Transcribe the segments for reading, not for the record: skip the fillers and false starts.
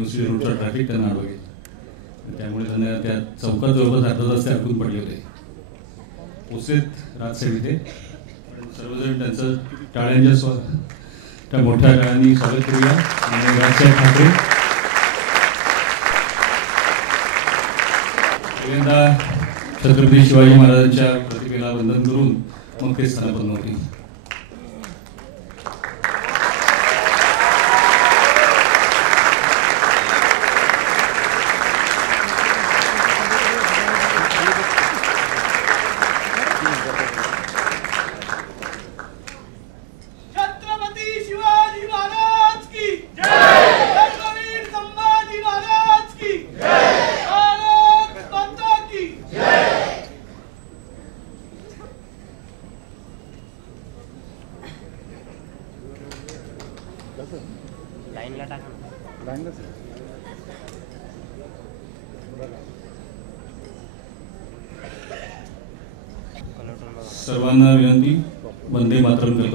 University रोडचा traffic त्यांना अडवून घेतला. त्यामुळे त्यांना त्या चौकात जवळपास अर्धा तास ते अडकून पडले होते. पोचलेत राजसाहेब इथे. सर्वजण त्यांचं टाळ्यांच्या त्या मोठ्या टाळ्यांनी स्वागत करूया. आणि राजसाहेब ठाकरे पहिल्यांदा छत्रपती शिवाजी महाराजांच्या प्रतिमेला वंदन करून मग ते स्थानापन्न होतील. सर्वांना विनंती, वंदे मातरम करतो.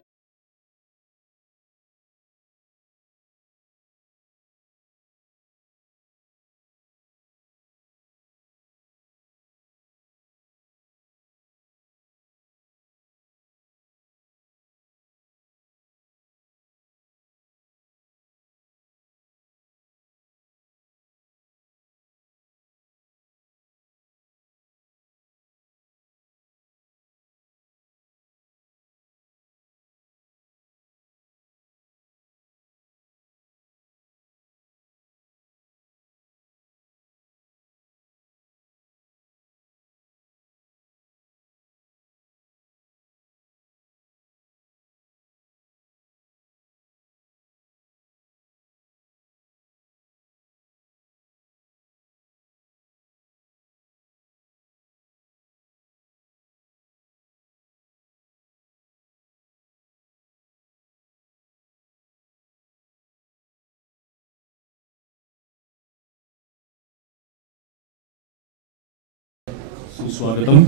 सुस्वागतम.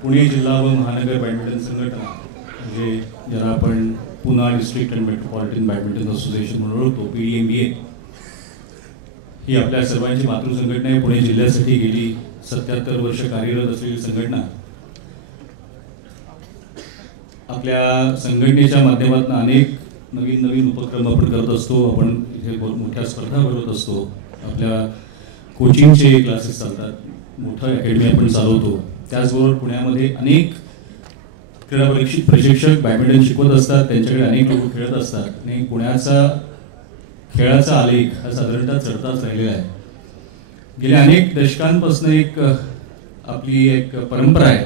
पुणे जिल्हा व महानगर बॅडमिंटन संघटना, म्हणजे ज्याला आपण Poona district and metropolitan badminton association म्हणून ओळखतो, PDMBA, ही आपल्या सर्वांची मातृसंघटना आहे. पुणे जिल्ह्यासाठी गेली 77 वर्ष कार्यरत असलेली संघटना. आपल्या संघटनेच्या माध्यमातून अनेक नवीन नवीन उपक्रम आपण करत असतो. आपण इथे मोठ्या स्पर्धा भरवत असतो. आपल्या कोचिंगचे क्लासेस चालतात, मोठं अकॅडमी आपण चालवतो. त्याचबरोबर पुण्यामध्ये अनेक क्रीडा प्रशिक्षक बॅडमिंटन शिकवत असतात. त्यांच्याकडे अनेक लोक खेळत असतात. आणि पुण्याचा खेळाचा आलेख हा साधारणतः चढताच राहिलेला आहे. गेल्या अनेक दशकांपासून आपली एक परंपरा आहे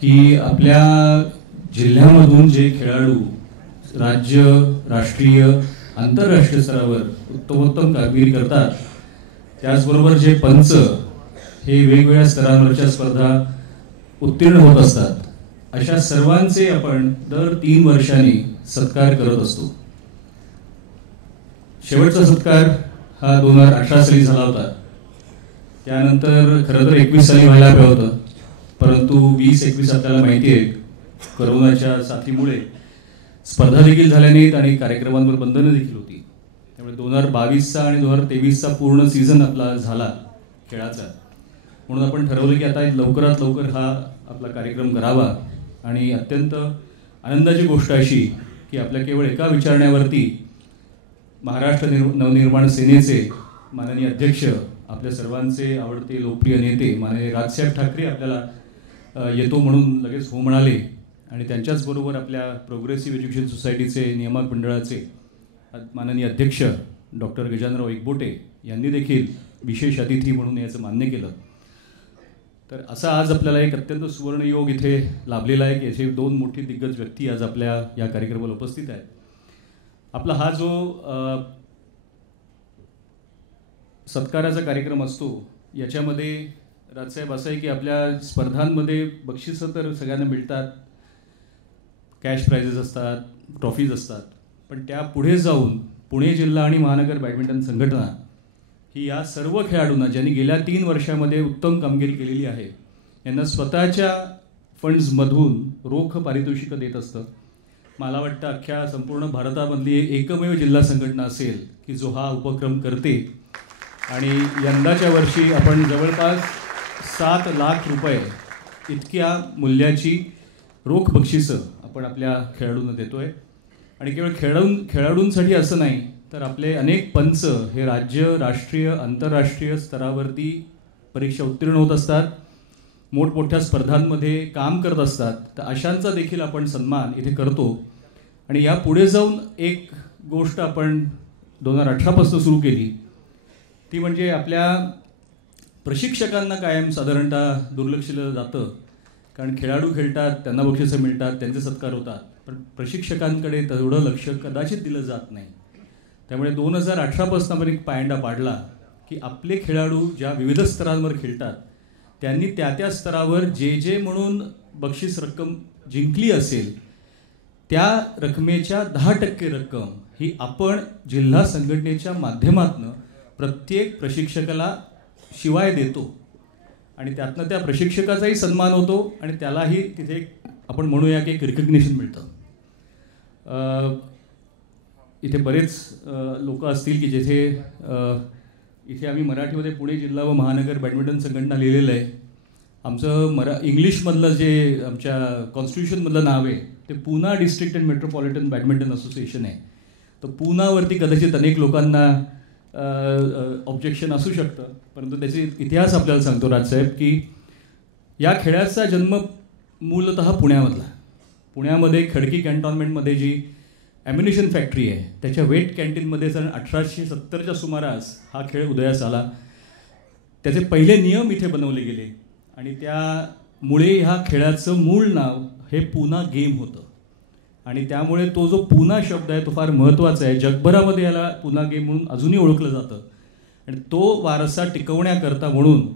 की आपल्या जिल्ह्यामधून जे खेळाडू राज्य, राष्ट्रीय, आंतरराष्ट्रीय स्तरावर उत्तमोत्तम कामगिरी करतात, त्याचबरोबर जे पंच हे वेगवेगळ्या स्तरांवरच्या स्पर्धा उत्तीर्ण होत असतात, अशा सर्वांचे आपण दर 3 वर्षांनी सत्कार करत असतो. शेवटचा सत्कार हा 2018 साली झाला होता. त्यानंतर खरं तर 21 साली व्हायला हवं होतं, परंतु 20-21 आपल्याला माहिती आहे कोरोनाच्या साथीमुळे स्पर्धा देखील झाल्या नाहीत आणि कार्यक्रमांवर बंधनं देखील होती. त्यामुळे 2022चा आणि 2023चा पूर्ण सीझन आपला झाला खेळाचा. म्हणून आपण ठरवलं की आता लवकरात लवकर हा आपला कार्यक्रम करावा. आणि अत्यंत आनंदाची गोष्ट अशी की आपल्या केवळ एका विचारण्यावरती महाराष्ट्र नवनिर्माण सेनेचे माननीय अध्यक्ष, आपल्या सर्वांचे आवडते लोकप्रिय नेते माननीय राजसाहेब ठाकरे आपल्याला येतो म्हणून लगेच हो म्हणाले. आणि त्यांच्याचबरोबर आपल्या प्रोग्रेसिव्ह एज्युकेशन सोसायटीचे नियामक मंडळाचे माननीय अध्यक्ष डॉक्टर गजाननराव एकबोटे यांनी देखील विशेष अतिथी म्हणून याचं मान्य केलं. तर असा आज आपल्याला एक अत्यंत सुवर्णयोग इथे लाभलेला आहे की असे 2 मोठी दिग्गज व्यक्ती आज आपल्या या कार्यक्रमाला उपस्थित आहेत. आपला हा जो सत्काराचा कार्यक्रम असतो याच्यामध्ये राजसाहेब असं आहे की आपल्या स्पर्धांमध्ये बक्षिसं तर सगळ्यांना मिळतात, कॅश प्राइजेस असतात, ट्रॉफीज असतात, पण त्या पुढे जाऊन पुणे जिल्हा आणि महानगर बॅडमिंटन संघटना ही या सर्व खेळाडूंना ज्यांनी गेल्या 3 वर्षामध्ये उत्तम कामगिरी केलेली आहे यांना स्वतःच्या फंड्समधून रोख पारितोषिकं देत असतं. मला वाटतं अख्ख्या संपूर्ण भारतामधली एकमेव जिल्हा संघटना असेल की जो हा उपक्रम करते. आणि यंदाच्या वर्षी आपण जवळपास 7 लाख रुपये इतक्या मूल्याची रोख बक्षिसं आपण आपल्या खेळाडूंना देतोय. आणि केवळ खेळाडूंसाठी असं नाही तर आपले अनेक पंच हे राज्य, राष्ट्रीय, आंतरराष्ट्रीय स्तरावरती परीक्षा उत्तीर्ण होत असतात, मोठमोठ्या स्पर्धांमध्ये काम करत असतात. तर अशांचा देखील आपण सन्मान इथे करतो. आणि या पुढे जाऊन एक गोष्ट आपण 2018पासून सुरू केली, ती म्हणजे आपल्या प्रशिक्षकांना कायम साधारणतः दुर्लक्षिलं जातं. कारण खेळाडू खेळतात, त्यांना बक्षिसं मिळतात, त्यांचे सत्कार होतात, पण प्रशिक्षकांकडे तेवढं लक्ष कदाचित दिलं जात नाही. त्यामुळे 2018पासून आपण एक पायंडा पाडला की आपले खेळाडू ज्या विविध स्तरांवर खेळतात त्यांनी त्या स्तरावर जे म्हणून बक्षीस रक्कम जिंकली असेल त्या रकमेच्या 10% रक्कम ही आपण जिल्हा संघटनेच्या माध्यमातून प्रत्येक प्रशिक्षकाला शिवाय देतो. आणि त्यातनं त्या प्रशिक्षकाचाही सन्मान होतो आणि त्यालाही तिथे आपण म्हणूया की एक रिकग्निशन मिळतं. इथे बरेच लोक असतील की जिथे इथे आम्ही मराठीमध्ये पुणे जिल्हा व महानगर बॅडमिंटन संघटना लिहिलेलं आहे. आमचं इंग्लिशमधलं जे आमच्या कॉन्स्टिट्यूशनमधलं नाव आहे ते Poona district and metropolitan badminton association आहे. तर पूनावरती कदाचित अनेक लोकांना ऑब्जेक्शन असू शकतं, परंतु त्याचे इतिहास आपल्याला सांगतो राजसाहेब की या खेळाचा जन्म मूलतः पुण्यामधला. पुण्यामध्ये खडकी कॅन्टॉन्मेंटमध्ये जी ॲम्युनिशन फॅक्टरी आहे त्याच्या वेट कॅन्टीनमध्ये सन 1870च्या सुमारास हा खेळ उदयास आला. त्याचे पहिले नियम इथे बनवले गेले आणि त्यामुळे ह्या खेळाचं मूळ नाव हे पूना गेम होतं. आणि त्यामुळे तो जो पूना शब्द आहे तो फार महत्त्वाचा आहे. जगभरामध्ये याला पूना गेम म्हणून अजूनही ओळखलं जातं. आणि तो वारसा टिकवण्याकरता म्हणून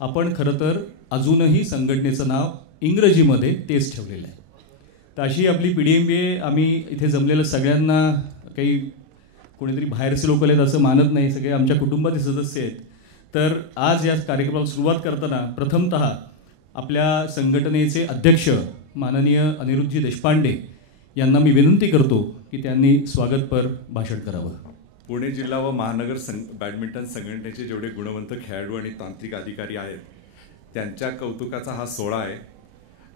आपण खरं तर अजूनही संघटनेचं नाव इंग्रजीमध्ये तेच ठेवलेलं आहे. तर अशी आपली PDMBA आम्ही इथे जमलेलं सगळ्यांना काही कोणीतरी बाहेरचे लोक आहेत असं मानत नाही, सगळे आमच्या कुटुंबाचे सदस्य आहेत. तर आज या कार्यक्रमाला सुरुवात करताना प्रथमतः आपल्या संघटनेचे अध्यक्ष माननीय अनिरुद्धजी देशपांडे यांना मी विनंती करतो की त्यांनी स्वागतपर भाषण करावं. पुणे जिल्हा व महानगर बॅडमिंटन संघटनेचे जेवढे गुणवंत खेळाडू आणि तांत्रिक अधिकारी आहेत त्यांच्या कौतुकाचा हा सोहळा आहे.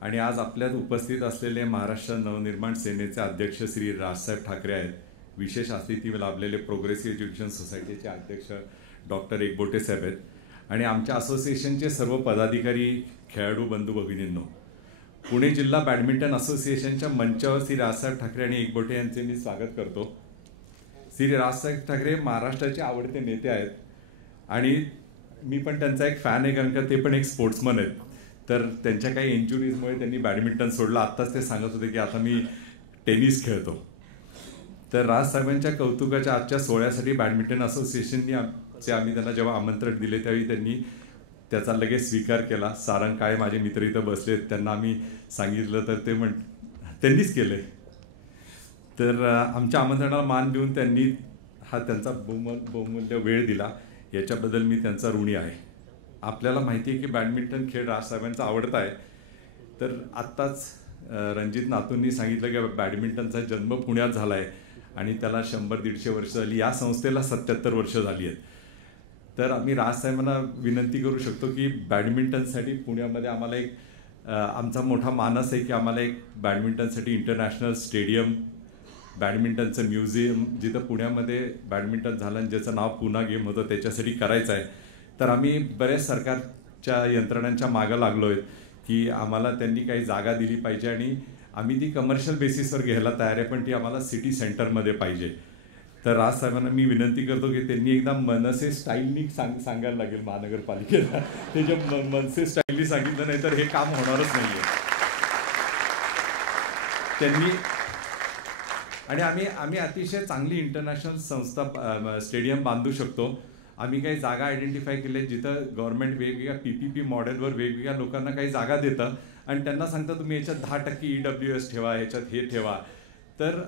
आणि आज आपल्यात उपस्थित असलेले महाराष्ट्र नवनिर्माण सेनेचे अध्यक्ष श्री राजसाहेब ठाकरे आहेत. विशेष अतिथी लाभलेले प्रोग्रेसिव्ह एज्युकेशन सोसायटीचे अध्यक्ष डॉक्टर एकबोटे साहेब आहेत. आणि आमच्या असोसिएशनचे सर्व पदाधिकारी, खेळाडू बंधू भगिनींनो, पुणे जिल्हा बॅडमिंटन असोसिएशनच्या मंचावर श्री राजसाहेब ठाकरे आणि एकबोटे यांचे मी स्वागत करतो. श्री राजसाहेब ठाकरे महाराष्ट्राचे आवडते नेते आहेत आणि मी पण त्यांचा एक फॅन आहे, कारण का ते पण एक स्पोर्ट्समन आहेत. तर त्यांच्या काही इंजुरीजमुळे त्यांनी बॅडमिंटन सोडलं. आत्ताच ते सांगत होते की आता मी टेनिस खेळतो. तर राजसाहेबांच्या कौतुकाच्या आजच्या सोहळ्यासाठी बॅडमिंटन असोसिएशननी आम्ही त्यांना जेव्हा आमंत्रण दिले त्यावेळी त्यांनी त्याचा लगेच स्वीकार केला. सारंग काळे माझे मित्र इथं बसलेत, त्यांना आम्ही सांगितलं तर ते त्यांनीच केलं. तर आमच्या आमंत्रणाला मान देऊन त्यांनी हा त्यांचा बहुमूल्य वेळ दिला, याच्याबद्दल मी त्यांचा ऋणी आहे. आपल्याला माहिती आहे की बॅडमिंटन खेळ राजसाहेबांचा आवडता आहे. तर आत्ताच रणजित नातूंनी सांगितलं की बॅडमिंटनचा जन्म पुण्यात झाला आहे आणि त्याला 100-150 वर्ष झाली. या संस्थेला 77 वर्ष झाली आहेत. तर आम्ही राजसाहेबांना विनंती करू शकतो की बॅडमिंटनसाठी पुण्यामध्ये आम्हाला एक आमचा मोठा मानस आहे की आम्हाला एक बॅडमिंटनसाठी इंटरनॅशनल स्टेडियम, बॅडमिंटनचं म्युझियम जिथं पुण्यामध्ये बॅडमिंटन झालं आणि ज्याचं नाव पूना गेम होतं त्याच्यासाठी करायचं आहे. तर आम्ही बऱ्याच सरकारच्या यंत्रणांच्या मागं लागलो आहे की आम्हाला त्यांनी काही जागा दिली पाहिजे आणि आम्ही ती कमर्शियल बेसिसवर घ्यायला तयार आहे, पण ती आम्हाला सिटी सेंटरमध्ये पाहिजे. तर राजसाहेबांना मी विनंती करतो की त्यांनी एकदा मनसे स्टाईलनी सांगायला लागेल महानगरपालिकेला. ते जे मनसे स्टाईलनी सांगितलं नाही तर हे काम होणारच नाही आहे त्यांनी. आणि आम्ही अतिशय चांगली इंटरनॅशनल संस्था स्टेडियम बांधू शकतो. आम्ही काही जागा आयडेंटिफाय केल्या जिथं गव्हर्नमेंट वेगवेगळ्या PPP मॉडेलवर वेगवेगळ्या लोकांना काही जागा देतं आणि त्यांना सांगतं तुम्ही याच्यात 10% EWS ठेवा, ह्याच्यात हे ठेवा. तर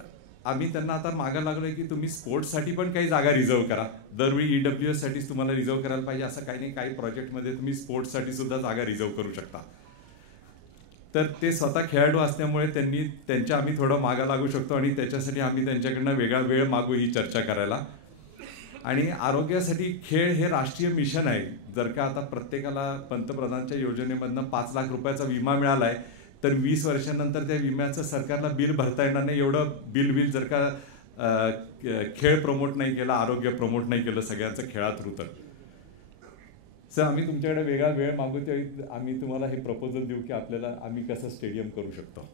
आम्ही त्यांना आता मागं लागलो आहे की तुम्ही स्पोर्ट्ससाठी पण काही जागा रिझर्व करा. दरवेळी EWS साठीच तुम्हाला रिझर्व करायला पाहिजे असं काही नाही. काही प्रोजेक्टमध्ये तुम्ही स्पोर्ट्ससाठी सुद्धा जागा रिझर्व करू शकता. तर ते स्वतः खेळाडू असल्यामुळे त्यांच्या आम्ही थोडं मागं लागू शकतो आणि त्याच्यासाठी आम्ही त्यांच्याकडनं वेगळा वेळ मागू ही चर्चा करायला. आणि आरोग्यासाठी खेळ हे राष्ट्रीय मिशन आहे. जर का आता प्रत्येकाला पंतप्रधानांच्या योजनेमधनं 5 लाख रुपयाचा विमा मिळाला आहे, तर 20 वर्षानंतर त्या विम्याचं सरकारला बिल भरता येणार नाही. एवढं बिल जर का खेळ प्रमोट नाही केला, आरोग्य प्रमोट नाही केलं सगळ्यांचं खेळात रुतर. सर, आम्ही तुमच्याकडे वेगळा वेळ मागू, आम्ही तुम्हाला हे प्रपोजल देऊ की आम्ही कसं स्टेडियम करू शकतो.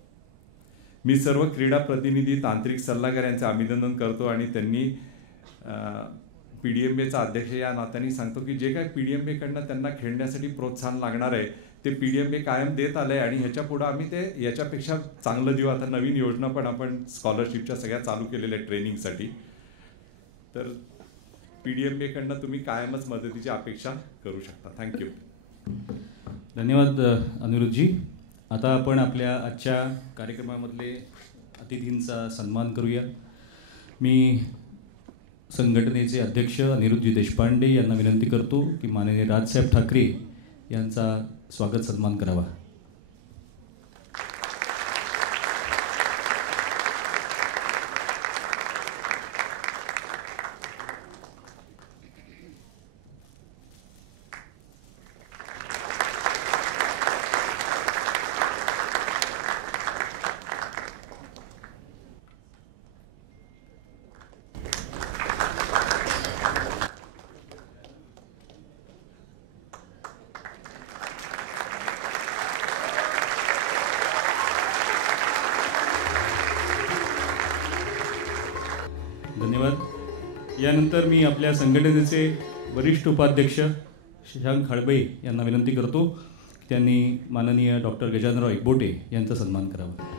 मी सर्व क्रीडा प्रतिनिधी, तांत्रिक सल्लागार यांचे अभिनंदन करतो आणि त्यांनी PDMBचा अध्यक्ष या नात्याने सांगतो की जे काय PDMBकडनं त्यांना खेळण्यासाठी प्रोत्साहन लागणार आहे ते PDMB कायम देत आलंय आणि ह्याच्या पुढे आम्ही ते याच्यापेक्षा चांगलं देऊ. आता नवीन योजना पण आपण स्कॉलरशिपच्या सगळ्या चालू केलेल्या ट्रेनिंगसाठी. तर PDMBकडनं तुम्ही कायमच मदतीची अपेक्षा करू शकता. थँक्यू. धन्यवाद अनिरुद्धजी. आता आपण आपल्या आजच्या कार्यक्रमामधले अतिथींचा सन्मान करूया. मी संघटनेचे अध्यक्ष अनिरुद्धजी देशपांडे यांना विनंती करतो की माननीय राजसाहेब ठाकरे यांचा स्वागत सन्मान करावा. धन्यवाद. यानंतर मी आपल्या संघटनेचे वरिष्ठ उपाध्यक्ष शशांक खळबे यांना विनंती करतो की त्यांनी माननीय डॉक्टर गजाननराव एकबोटे यांचा सन्मान करावा.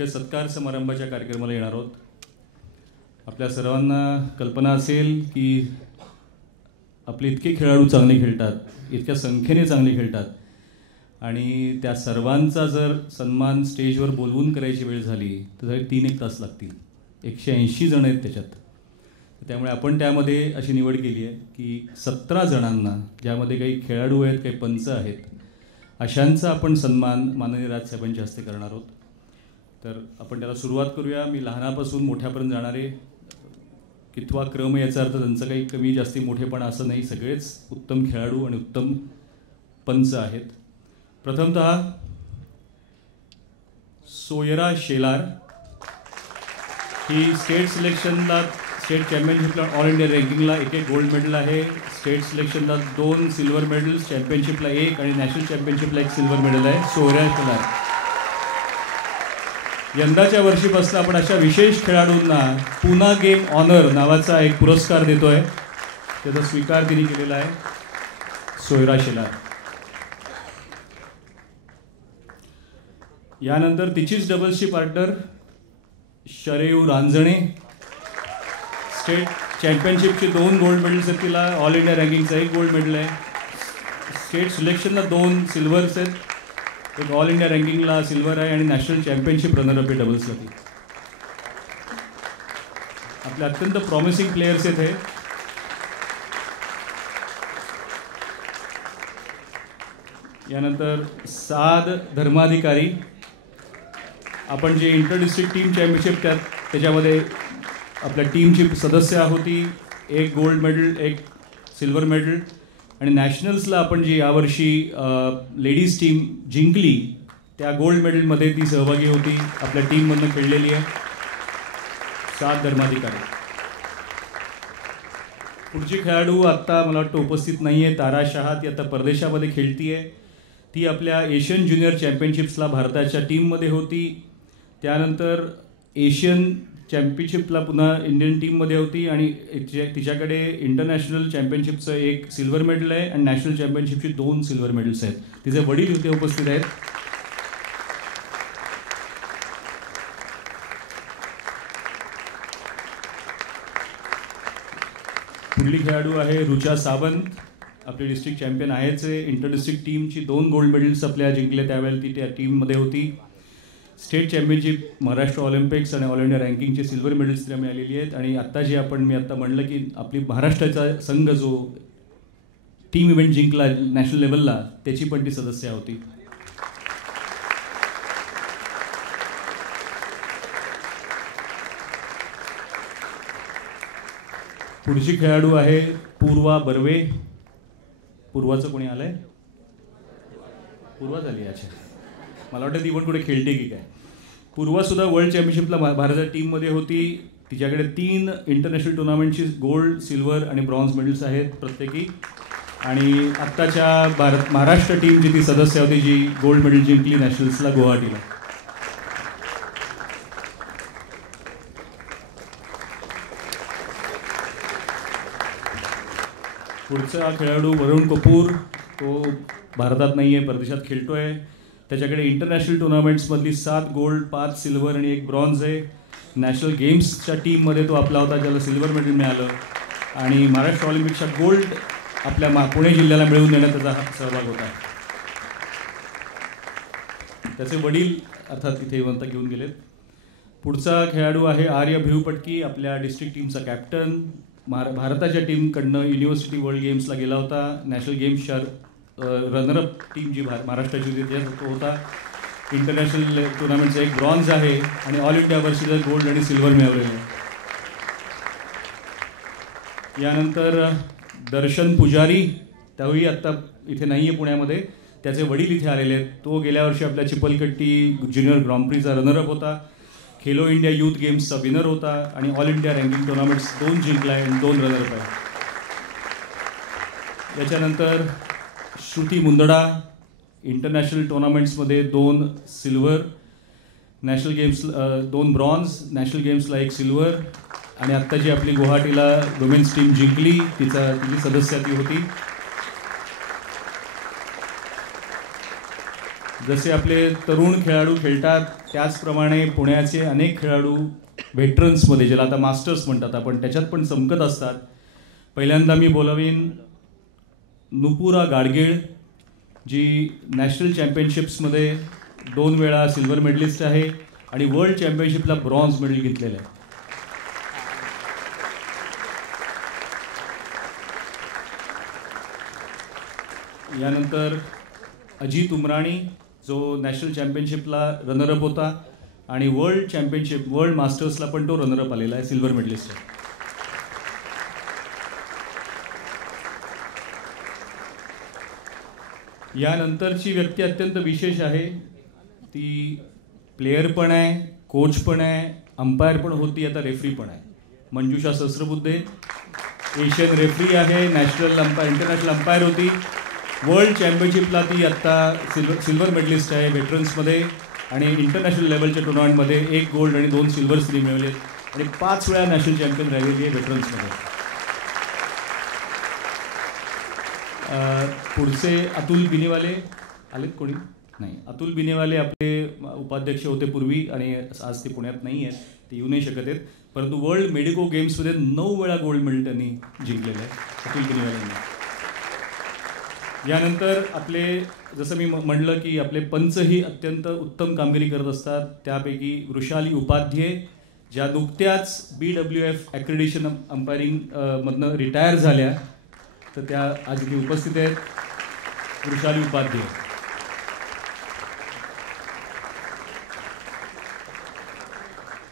मुख्य सत्कार समारंभाच्या कार्यक्रमाला येणार आहोत. आपल्या सर्वांना कल्पना असेल की आपले इतके खेळाडू चांगले खेळतात, इतक्या संख्येने चांगले खेळतात आणि त्या सर्वांचा जर सन्मान स्टेजवर बोलवून करायची वेळ झाली तर 3-1 तास लागतील. 180 जण आहेत त्याच्यात. त्यामुळे आपण त्यामध्ये अशी निवड केली आहे की 17 जणांना, ज्यामध्ये काही खेळाडू आहेत, काही पंच आहेत, अशांचा आपण सन्मान माननीय राजसाहेबांच्या हस्ते करणार आहोत. तर आपण त्याला सुरुवात करूया. मी लहानापासून मोठ्यापर्यंत जाणारे, कितवा क्रम याचा अर्थ त्यांचं काही कमी जास्ती मोठेपणा असं नाही, सगळेच उत्तम खेळाडू आणि उत्तम पंच आहेत. प्रथमतः सोयरा शेलार ही स्टेट सिलेक्शनला, स्टेट चॅम्पियनशिपला, ऑल इंडिया रँकिंगला 1 गोल्ड मेडल आहे. स्टेट सिलेक्शनला 2 सिल्वर मेडल्स, चॅम्पियनशिपला 1 आणि नॅशनल चॅम्पियनशिपला 1 सिल्वर मेडल आहे सोयरा शेलार. यंदाच्या वर्षीपासून आपण अशा विशेष खेळाडूंना पुना गेम ऑनर नावाचा एक पुरस्कार देतोय. त्याचा स्वीकार तिने केलेला आहे सोयरा शेलार. यानंतर तिचीच डबल्सची पार्टनर शरेयू रांजणे. स्टेट चॅम्पियनशिपचे 2 गोल्ड मेडल्स आहेत तिला, ऑल इंडिया रँकिंगचा 1 गोल्ड मेडल आहे. स्टेट सिलेक्शनला 2 सिल्वर्स आहेत, एक ऑल इंडिया रँकिंगला सिल्वर आहे आणि नॅशनल चॅम्पियनशिप रनरअप आहे डबल्सला ती. आपले अत्यंत प्रॉमिसिंग प्लेयर्स आहेत हे. यानंतर साद धर्माधिकारी. आपण जे इंटर डिस्ट्रिक्ट टीम चॅम्पियनशिप त्याच्यामध्ये आपल्या टीमची सदस्य होती. 1 गोल्ड मेडल, 1 सिल्वर मेडल आणि नॅशनल्सला आपण जी यावर्षी लेडीज टीम जिंकली त्या गोल्ड मेडलमध्ये ती सहभागी होती, आपल्या टीममधून खेळलेली आहे. साद धर्माधिकारी. पुढची खेळाडू आत्ता मला वाटतं उपस्थित नाही आहे, तारा शहा. ती आता परदेशामध्ये खेळती आहे. ती आपल्या एशियन ज्युनियर चॅम्पियनशिप्सला भारताच्या टीममध्ये होती. त्यानंतर एशियन चॅम्पियनशिपला पुन्हा इंडियन टीममध्ये होती आणि तिच्याकडे इंटरनॅशनल चॅम्पियनशिपचं 1 सिल्वर मेडल आहे आणि नॅशनल चॅम्पियनशिपची 2 सिल्वर मेडल्स आहेत. तिचे वडील इथे उपस्थित आहेत. पुढली खेळाडू आहे रुचा सावंत. आपली डिस्ट्रिक्ट चॅम्पियन आहेच आहे. इंटर डिस्ट्रिक्ट टीमची 2 गोल्ड मेडल्स आपल्या जिंकले, त्यावेळेला ती त्या टीममध्ये होती. स्टेट चॅम्पियनशिप, महाराष्ट्र ऑलिम्पिक्स आणि ऑल इंडिया रँकिंगचे सिल्वर मेडल्स तिला मिळालेली आहेत. आणि आत्ता जे मी आत्ता म्हणलं की आपली महाराष्ट्राचा संघ जो टीम इव्हेंट जिंकला नॅशनल लेवलला, त्याची पण ती सदस्य होती. पुढची खेळाडू आहे पूर्वा बर्वे. पूर्वाचं कोणी आलंय? पूर्वा झाली. अच्छा, मला वाटतं ती पण कुठे खेळते की काय. पूर्वासुद्धा वर्ल्ड चॅम्पियनशिपला भारताच्या टीममध्ये होती. तिच्याकडे 3 इंटरनॅशनल टुर्नामेंटची गोल्ड, सिल्वर आणि ब्रॉन्झ मेडल्स आहेत प्रत्येकी. आणि आत्ताच्या महाराष्ट्र टीमची ती सदस्य होती जी गोल्ड मेडल जिंकली नॅशनल्सला गुवाहाटीला. पुढचा खेळाडू वरुण कपूर. तो भारतात नाही आहे, परदेशात खेळतो आहे. त्याच्याकडे इंटरनॅशनल टुर्नामेंट्समधली 7 गोल्ड, 5 सिल्वर आणि 1 ब्रॉन्झ आहे. नॅशनल गेम्सच्या टीममध्ये तो आपला होता, ज्याला सिल्वर मेडल मिळालं. आणि महाराष्ट्र ऑलिम्पिकच्या गोल्ड आपल्या पुणे जिल्ह्याला मिळवून देण्यात त्याचा सहभाग होता. त्याचे वडील अर्थात इथे इव्हेंट घेऊन गेलेत. पुढचा खेळाडू आहे आर्य भिवपटकी, आपल्या डिस्ट्रिक्ट टीमचा कॅप्टन. भारताच्या टीमकडनं युनिव्हर्सिटी वर्ल्ड गेम्सला गेला होता. नॅशनल गेम्सच्या रनरअप टीम जी महाराष्ट्राची होती त्यात होता. इंटरनॅशनल टुर्नामेंटचा 1 ब्रॉन्झ आहे आणि ऑल इंडिया वर्षीचा गोल्ड आणि सिल्वर मिळवलेले आहे. यानंतर दर्शन पुजारी, त्यावेळी आत्ता इथे नाही आहे पुण्यामध्ये, त्याचे वडील इथे आलेले आहेत. तो गेल्या वर्षी आपल्या चिपलकट्टी ज्युनियर ग्रँप्रीचा रनरअप होता. खेलो इंडिया यूथ गेम्सचा विनर होता आणि ऑल इंडिया रँकिंग टुर्नामेंट्स 2 जिंकला आहे आणि 2 रनरअप आहे. याच्यानंतर श्रुती मुंदडा, इंटरनॅशनल टुर्नामेंट्समध्ये 2 silver, national games 2 bronze, national गेम्सला 1 सिल्वर. आणि आत्ता जी आपली गुवाहाटीला वुमेन्स टीम जिंकली तिची सदस्य ती होती. जसे आपले तरुण खेळाडू खेळतात त्याचप्रमाणे पुण्याचे अनेक खेळाडू व्हेटरन्समध्ये, ज्याला आता मास्टर्स म्हणतात आपण, त्याच्यात पण चमकत असतात. पहिल्यांदा मी बोलावीन नुपुरा गाडगीळ, जी नॅशनल चॅम्पियनशिप्समध्ये 2 वेळा सिल्वर मेडलिस्ट आहे आणि वर्ल्ड चॅम्पियनशिपला ब्रॉन्झ मेडल घेतलेलं आहे. यानंतर अजित उमराणी, जो नॅशनल चॅम्पियनशिपला रनरअप होता आणि वर्ल्ड चॅम्पियनशिप वर्ल्ड मास्टर्सला पण तो रनरअप आलेला आहे, सिल्वर मेडलिस्ट आहे. यानंतरची व्यक्ती अत्यंत विशेष आहे. ती प्लेयर पण आहे, कोच पण आहे, अंपायर पण होती, आता रेफरी पण आहे. मंजुषा सहस्रबुद्धे एशियन रेफरी आहे, इंटरनॅशनल अंपायर होती. वर्ल्ड चॅम्पियनशिपला ती आत्ता सिल्वर मेडलिस्ट आहे व्हेटरन्समध्ये आणि इंटरनॅशनल लेवलच्या टुर्नामेंटमध्ये 1 गोल्ड आणि 2 सिल्वर तिने मिळवले आणि 5 वेळा नॅशनल चॅम्पियन राहिलेली आहे व्हेटरन्समध्ये. पुढचे अतुल बिनेवाले आलेत कोणी? नाही. अतुल बिनेवाले आपले उपाध्यक्ष होते पूर्वी आणि आज ते पुण्यात नाही आहेत, ते येऊ नाही शकत आहेत. परंतु वर्ल्ड मेडिको गेम्समध्ये 9 वेळा गोल्ड मेडल त्यांनी जिंकलेलं आहे अतुल बिनेवालेंनी. यानंतर आपले जसं मी म्हणलं की आपले पंचही अत्यंत उत्तम कामगिरी करत असतात. त्यापैकी वृषाली उपाध्ये, ज्या नुकत्याच BWF ॲक्रेडिशन अंपायरिंग मधनं रिटायर झाल्या, तर त्या आज इथे उपस्थित आहेत. वृषाली उपाध्ये.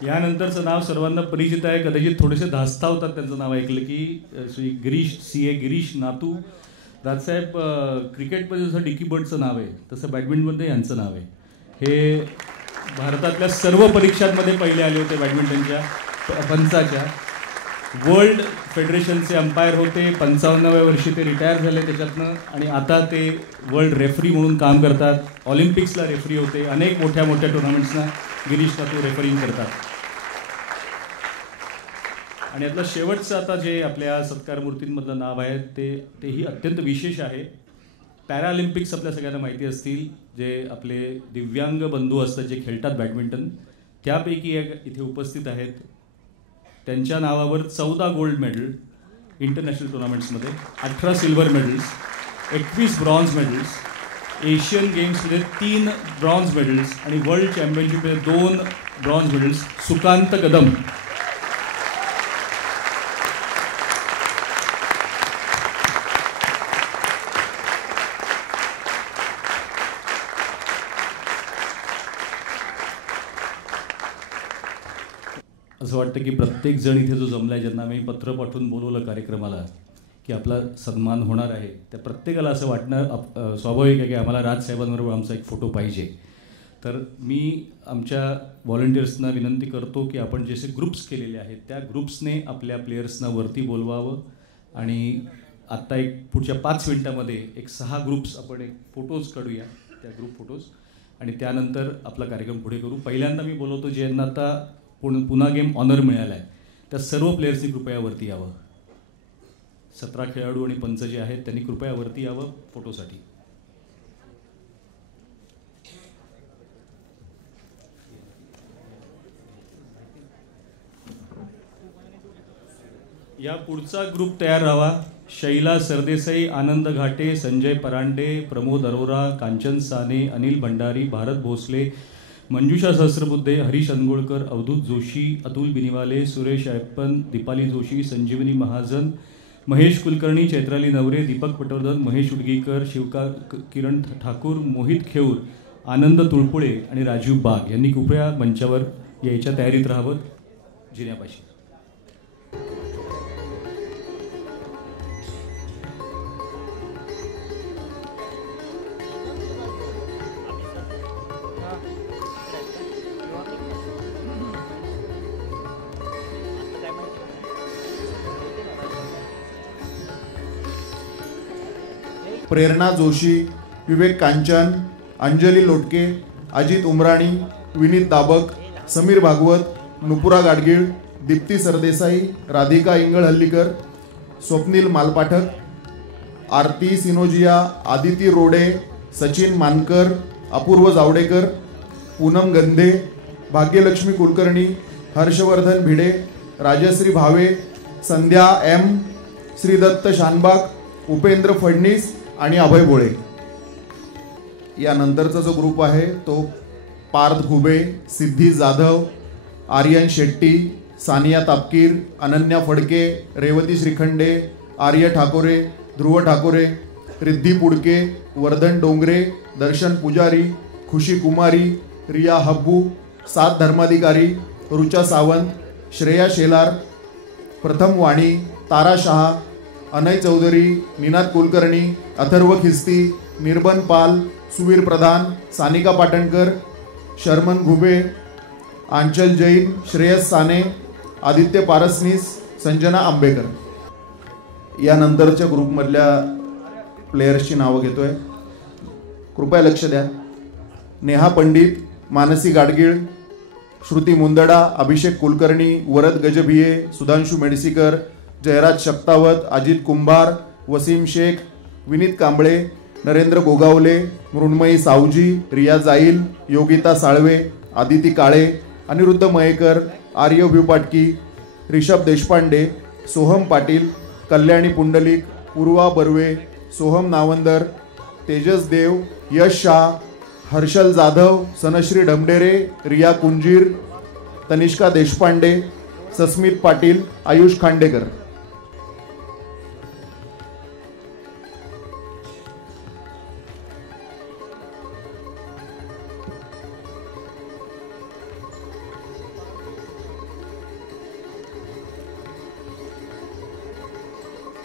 यानंतरचं नाव सर्वांना परिचित आहे, कदाचित थोडेसे धास्तावतात त्यांचं नाव ऐकलं की श्री गिरीश CA गिरीश नातू. राजसाहेब, क्रिकेटमध्ये जसं डिकी बर्डचं नाव आहे तसं बॅडमिंटनमध्ये यांचं नाव आहे. हे भारतातल्या सर्व परीक्षांमध्ये पहिले आले होते बॅडमिंटनच्या पंचाच्या. वर्ल्ड फेडरेशनचे अंपायर होते. 55व्या वर्षी ते रिटायर झाले त्याच्यातनं आणि आता ते वर्ल्ड रेफरी म्हणून काम करतात. ऑलिम्पिक्सला रेफरी होते. अनेक मोठ्या मोठ्या टुर्नामेंट्सना गिरीश नातू रेफरिंग करतात. आणि यातलं शेवटचं आता जे आपल्या सत्कार मूर्तींमधलं नाव आहे तेही अत्यंत विशेष आहे. पॅरालिम्पिक्स आपल्या सगळ्यांना माहिती असतील, जे आपले दिव्यांग बंधू असतात जे खेळतात बॅडमिंटन, त्यापैकी एक इथे उपस्थित आहेत. त्यांच्या नावावर 14 गोल्ड मेडल इंटरनॅशनल टुर्नामेंट्समध्ये, 18 silver medals, 21 bronze medals, Asian गेम्समध्ये 3 ब्रॉन्झ मेडल्स आणि वर्ल्ड चॅम्पियनशिपमध्ये 2 ब्रॉन्झ मेडल्स सुकांत कदम. असं वाटतं की प्रत्येक जण इथे जो जमला आहे, ज्यांना आम्ही पत्र पाठवून बोलवलं कार्यक्रमाला की आपला सन्मान होणार आहे, त्या प्रत्येकाला असं वाटणं स्वाभाविक आहे की आम्हाला राजसाहेबांबरोबर आमचा एक फोटो पाहिजे. तर मी आमच्या व्हॉलंटियर्सना विनंती करतो की आपण जसे ग्रुप्स केलेले आहेत त्या ग्रुप्सने आपल्या प्लेयर्सना वरती बोलवावं आणि आत्ता एक पुढच्या 5 मिनिटामध्ये एक 6 ग्रुप्स आपण एक फोटोज काढूया, त्या ग्रुप फोटोज, आणि त्यानंतर आपला कार्यक्रम पुढे करू. पहिल्यांदा मी बोलवतो ज्यांना आता पुन्हा गेम ऑनर मिळाला आहे त्या सर्व प्लेयर्सनी कृपया वरती यावं. 17 खेळाडू आणि पंच जे आहेत त्यांनी कृपया वरती यावं फोटोसाठी. या पुढचा ग्रुप तयार राहावा. शैला सरदेसाई, आनंद घाटे, संजय परांडे, प्रमोद अरोरा, कांचन साने, अनिल भंडारी, भारत भोसले, मंजुषा सहस्रबुद्धे, हरीश अंगोळकर, अवधूत जोशी, अतुल बिनिवाले, सुरेश अय्यप्पन, दीपाली जोशी, संजीवनी महाजन, महेश कुलकर्णी, चैत्राली नवरे, दीपक पटवर्धन, महेश उडगीकर, किरण ठाकूर, मोहित खेऊर, आनंद तुळपुळे आणि राजीव बाग यांनी कृपया मंचावर यायच्या तयारीत राहावं जिन्यापाशी. प्रेरणा जोशी, विवेक कांचन, अंजली लोटके, अजित उमराणी, विनीत दाबक, समीर भागवत, नुपुरा गाडगीळ, दीप्ती सरदेसाई, राधिका इंगळहल्लीकर, स्वप्नील मालपाठक, आरती सिनोजिया, आदिती रोडे, सचिन मानकर, अपूर्व जावडेकर, पूनम गंधे, भाग्यलक्ष्मी कुलकर्णी, हर्षवर्धन भिडे, राजश्री भावे, संध्या एम, श्रीदत्त शानबाग, उपेंद्र फडणीस आणि अभय बोळे. यानंतरचा जो ग्रुप आहे तो पार्थ घुबे, सिद्धी जाधव, आर्यन शेट्टी, सानिया तापकीर, अनन्या फडके, रेवती श्रीखंडे, आर्य ठाकोरे, ध्रुव ठाकोरे, रिद्धी पुडके, वर्धन डोंगरे, दर्शन पुजारी, खुशी कुमारी, रिया हब्बू, 7 धर्माधिकारी, रुचा सावंत, श्रेया शेलार, प्रथम वाणी, तारा शहा, अनय चौधरी, निनाद कुलकर्णी, अथर्व खिस्ती, निर्बन पाल, सुवीर प्रधान, सानिका पाटणकर, शर्मन घुबे, आंचल जैन, श्रेयस साने, आदित्य पारसनीस, संजना आंबेकर. यानंतरच्या ग्रुपमधल्या प्लेयर्सची नावं घेतोय. कृपया लक्ष द्या. नेहा पंडित, मानसी गाडगीळ, श्रुती मुंदडा, अभिषेक कुलकर्णी, वरद गजभिये, सुधांशु मेडसीकर, जयराज शक्तावत, अजित कुंभार, वसीम शेख, विनीत कांबळे, नरेंद्र गोगावले, मृण्मयी सावजी, रिया जाईल, योगिता साळवे, आदिती काळे, अनिरुद्ध मयेकर, आर्य व्यूपाटकी, रिषभ देशपांडे, सोहम पाटील, कल्याणी पुंडलिक, पूर्वा बर्वे, सोहम नावंदर, तेजस देव, यश शाह, हर्षल जाधव, सनश्री ढमडेरे, रिया कुंजीर, तनिष्का देशपांडे, सस्मित पाटील, आयुष खांडेकर.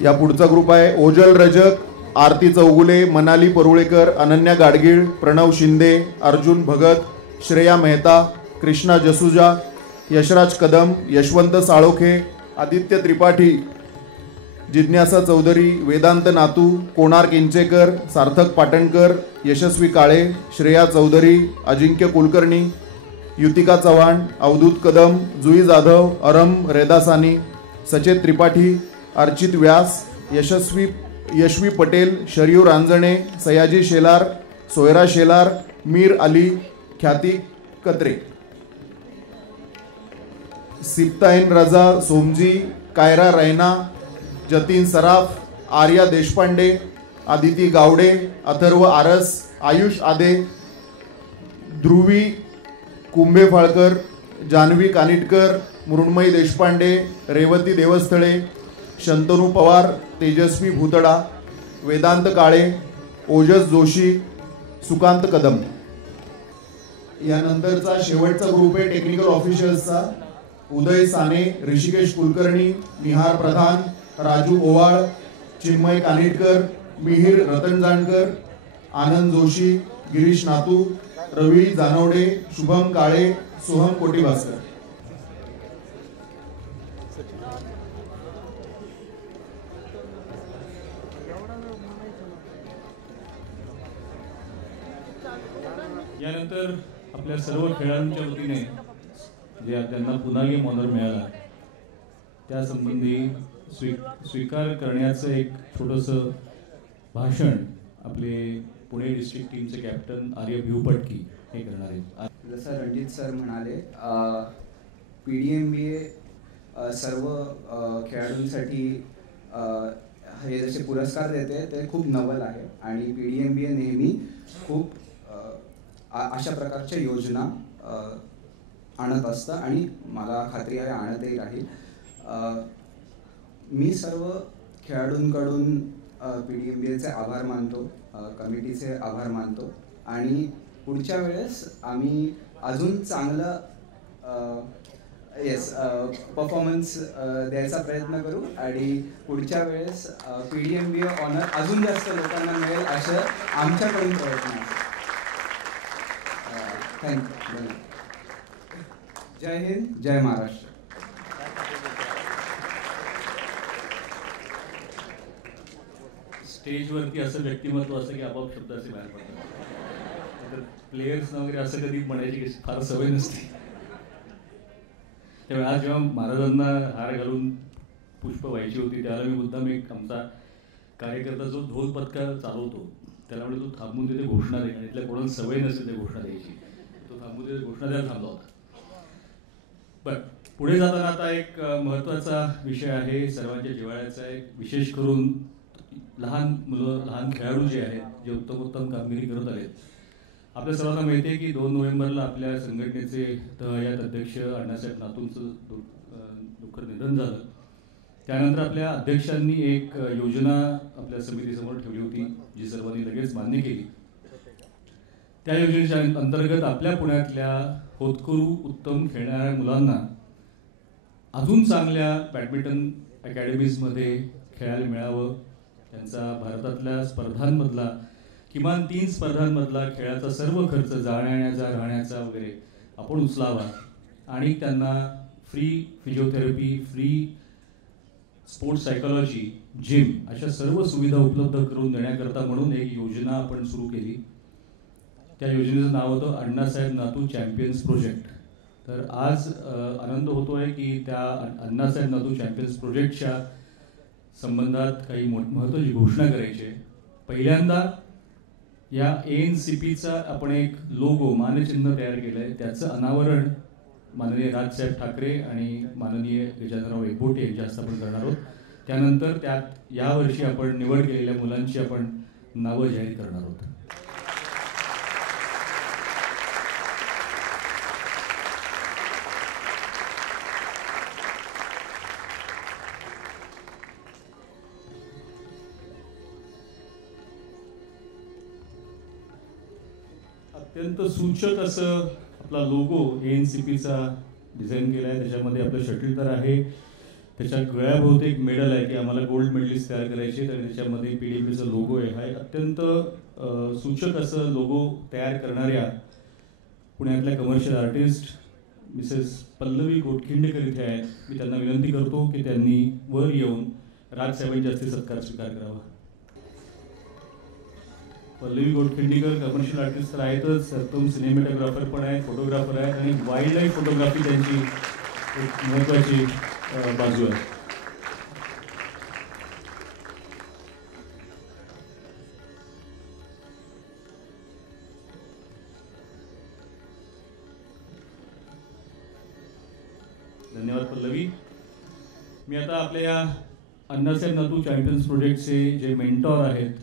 या पुढचा ग्रुप आहे ओजल रजक, आरती चौगुले, मनाली परुळेकर, अनन्या गाडगीळ, प्रणव शिंदे, अर्जुन भगत, श्रेया मेहता, कृष्णा जसुजा, यशराज कदम, यशवंत साळोखे, आदित्य त्रिपाठी, जिज्ञासा चौधरी, वेदांत नातू, कोणार्क इंचेकर, सार्थक पाटणकर, यशस्वी काळे, श्रेया चौधरी, अजिंक्य कुलकर्णी, युतिका चव्हाण, अवधूत कदम, जुई जाधव, अरम रेदासानी, सचेत त्रिपाठी, अर्चित व्यास, यशवी पटेल, शरीव रांजणे, सयाजी शेलार, सोयरा शेलार, मीर अली, ख्याती कत्रे, सिप्ताईन रजा सोमजी, कायरा रैना, जतीन सराफ, आर्या देशपांडे, आदिती गावडे, अथर्व आरस, आयुष आदे, ध्रुवी कुंभे फाळकर, जान्हवी कानिटकर, मृण्मयी देशपांडे, रेवती देवस्थळे, शंतनू पवार, तेजस्वी भूतडा, वेदांत काळे, ओजस जोशी, सुकांत कदम. यानंतरचा शेवटचा ग्रुप आहे टेक्निकल ऑफिशियल्सचा. उदय साने, ऋषिकेश कुलकर्णी, निहार प्रधान, राजू ओवाळ, चिन्मय कानिटकर, मिहिर रतनजाणकर, आनंद जोशी, गिरीश नातू, रवी जानवडे, शुभम काळे, सोहम कोटीभास्कर. यानंतर आपल्या सर्व खेळाडूंच्या वतीने जे त्यांना पुन्हा गेम ऑनर मिळाला त्यासंबंधी स्वीकार करण्याचं एक छोटंसं भाषण आपले पुणे डिस्ट्रिक्ट टीमचे कॅप्टन आर्य भिवपटकी हे करणार आहेत. जसं रणजित सर म्हणाले, PDMBA सर्व खेळाडूंसाठी हे जसे पुरस्कार देते ते खूप नवल आहे आणि PDMBA नेहमी खूप अशा प्रकारच्या योजना आणत असतं आणि मला खात्री आहे आणतही राहील. मी सर्व खेळाडूंकडून PDMBAचे आभार मानतो, कमिटीचे आभार मानतो आणि पुढच्या वेळेस आम्ही अजून चांगलं परफॉर्मन्स द्यायचा प्रयत्न करू आणि पुढच्या वेळेस PDMBA ऑनर अजून जास्त लोकांना मिळेल असं आमच्याकडून प्रयत्न आहे. थँक्यू. जय हिंद, जय महाराष्ट्र. स्टेजवरती असं व्यक्तिमत्व असतं की आपोआप शब्दाचे बाहेर पडतात. तर प्लेयर्स वगैरे असं कधी म्हणायची फार सवय नसते. त्यामुळे आज जेव्हा महाराजांना हार घालून पुष्प व्हायची होती त्यावेळेला मी मुद्दाम एक आमचा कार्यकर्ता जो ढोल पथका चालवतो त्याला म्हणजे तो थांबून तिथे घोषणा दे आणि इथल्या कोणाला सवय नसेल ते घोषणा द्यायची, तो थांबून तिथे घोषणा द्यायला थांबला होता. पण पुढे जाताना आता एक महत्त्वाचा विषय आहे, सर्वांच्या जिव्हाळ्याचा आहे. विशेष करून लहान मुलं, लहान खेळाडू जे आहेत जे उत्तम कामगिरी करत आहेत. आपल्या सर्वांना माहिती आहे की 2 नोव्हेंबरला आपल्या संघटनेचे हयात अध्यक्ष अण्णासाहेब नातूंचं दुःखद निधन झालं. त्यानंतर आपल्या अध्यक्षांनी एक योजना आपल्या समितीसमोर ठेवली होती जी सर्वांनी लगेच मान्य केली. त्या योजनेच्या अंतर्गत आपल्या पुण्यातल्या होतकरू उत्तम खेळणाऱ्या मुलांना अजून चांगल्या बॅडमिंटन अकॅडमीजमध्ये खेळायला मिळावं. त्यांचा भारतातल्या स्पर्धांमधला किमान 3 स्पर्धांमधला खेळाचा सर्व खर्च जाण्याचा राहण्याचा वगैरे आपण उचलावा आणि त्यांना free physiotherapy, free sports psychology, gym अशा सर्व सुविधा उपलब्ध करून देण्याकरता म्हणून एक योजना आपण सुरू केली. त्या योजनेचं नाव होतं अण्णासाहेब नातू चॅम्पियन्स प्रोजेक्ट. तर आज आनंद होतो आहे की त्या अण्णासाहेब नातू चॅम्पियन्स प्रोजेक्टच्या संबंधात काही महत्त्वाची घोषणा करायची आहे. पहिल्यांदा या ANCPचा आपण एक लोगो, मानचिन्ह तयार केलं आहे. त्याचं अनावरण माननीय राजसाहेब ठाकरे आणि माननीय गजाननराव एकबोटे यांच्या हस्ते आपण करणार आहोत. त्यानंतर त्यात यावर्षी आपण निवड केलेल्या मुलांची आपण नावं जाहीर करणार आहोत. अत्यंत सूचक असं आपला लोगो ANCPचा डिझाईन केला आहे. त्याच्यामध्ये आपलं शटल तर आहे, त्याच्या गळ्याभोवती एक मेडल आहे की आम्हाला गोल्ड मेडलिस्ट तयार करायचे, तर त्याच्यामध्ये PDMBचा लोगो आहे. हा अत्यंत सूचक असं लोगो तयार करणाऱ्या पुण्यातल्या कमर्शियल आर्टिस्ट मिसेस पल्लवी गोटखिंडेकर इथे आहेत. मी त्यांना विनंती करतो की त्यांनी वर येऊन राजसाहेबांच्या हस्ते सत्कार स्वीकार करावा. पल्लवी गोटखिंडेकर कमर्शियल आर्टिस्ट तर आहेतच, सर्वोत्तम सिनेमॅटोग्राफर पण आहेत, फोटोग्राफर आहेत आणि वाईल्ड लाईफ फोटोग्राफी त्यांची एक महत्त्वाची बाजू आहे. धन्यवाद पल्लवी. मी आता आपल्या अण्णासाहेब नातू चॅम्पियन्स प्रोजेक्टचे जे मेंटॉर आहेत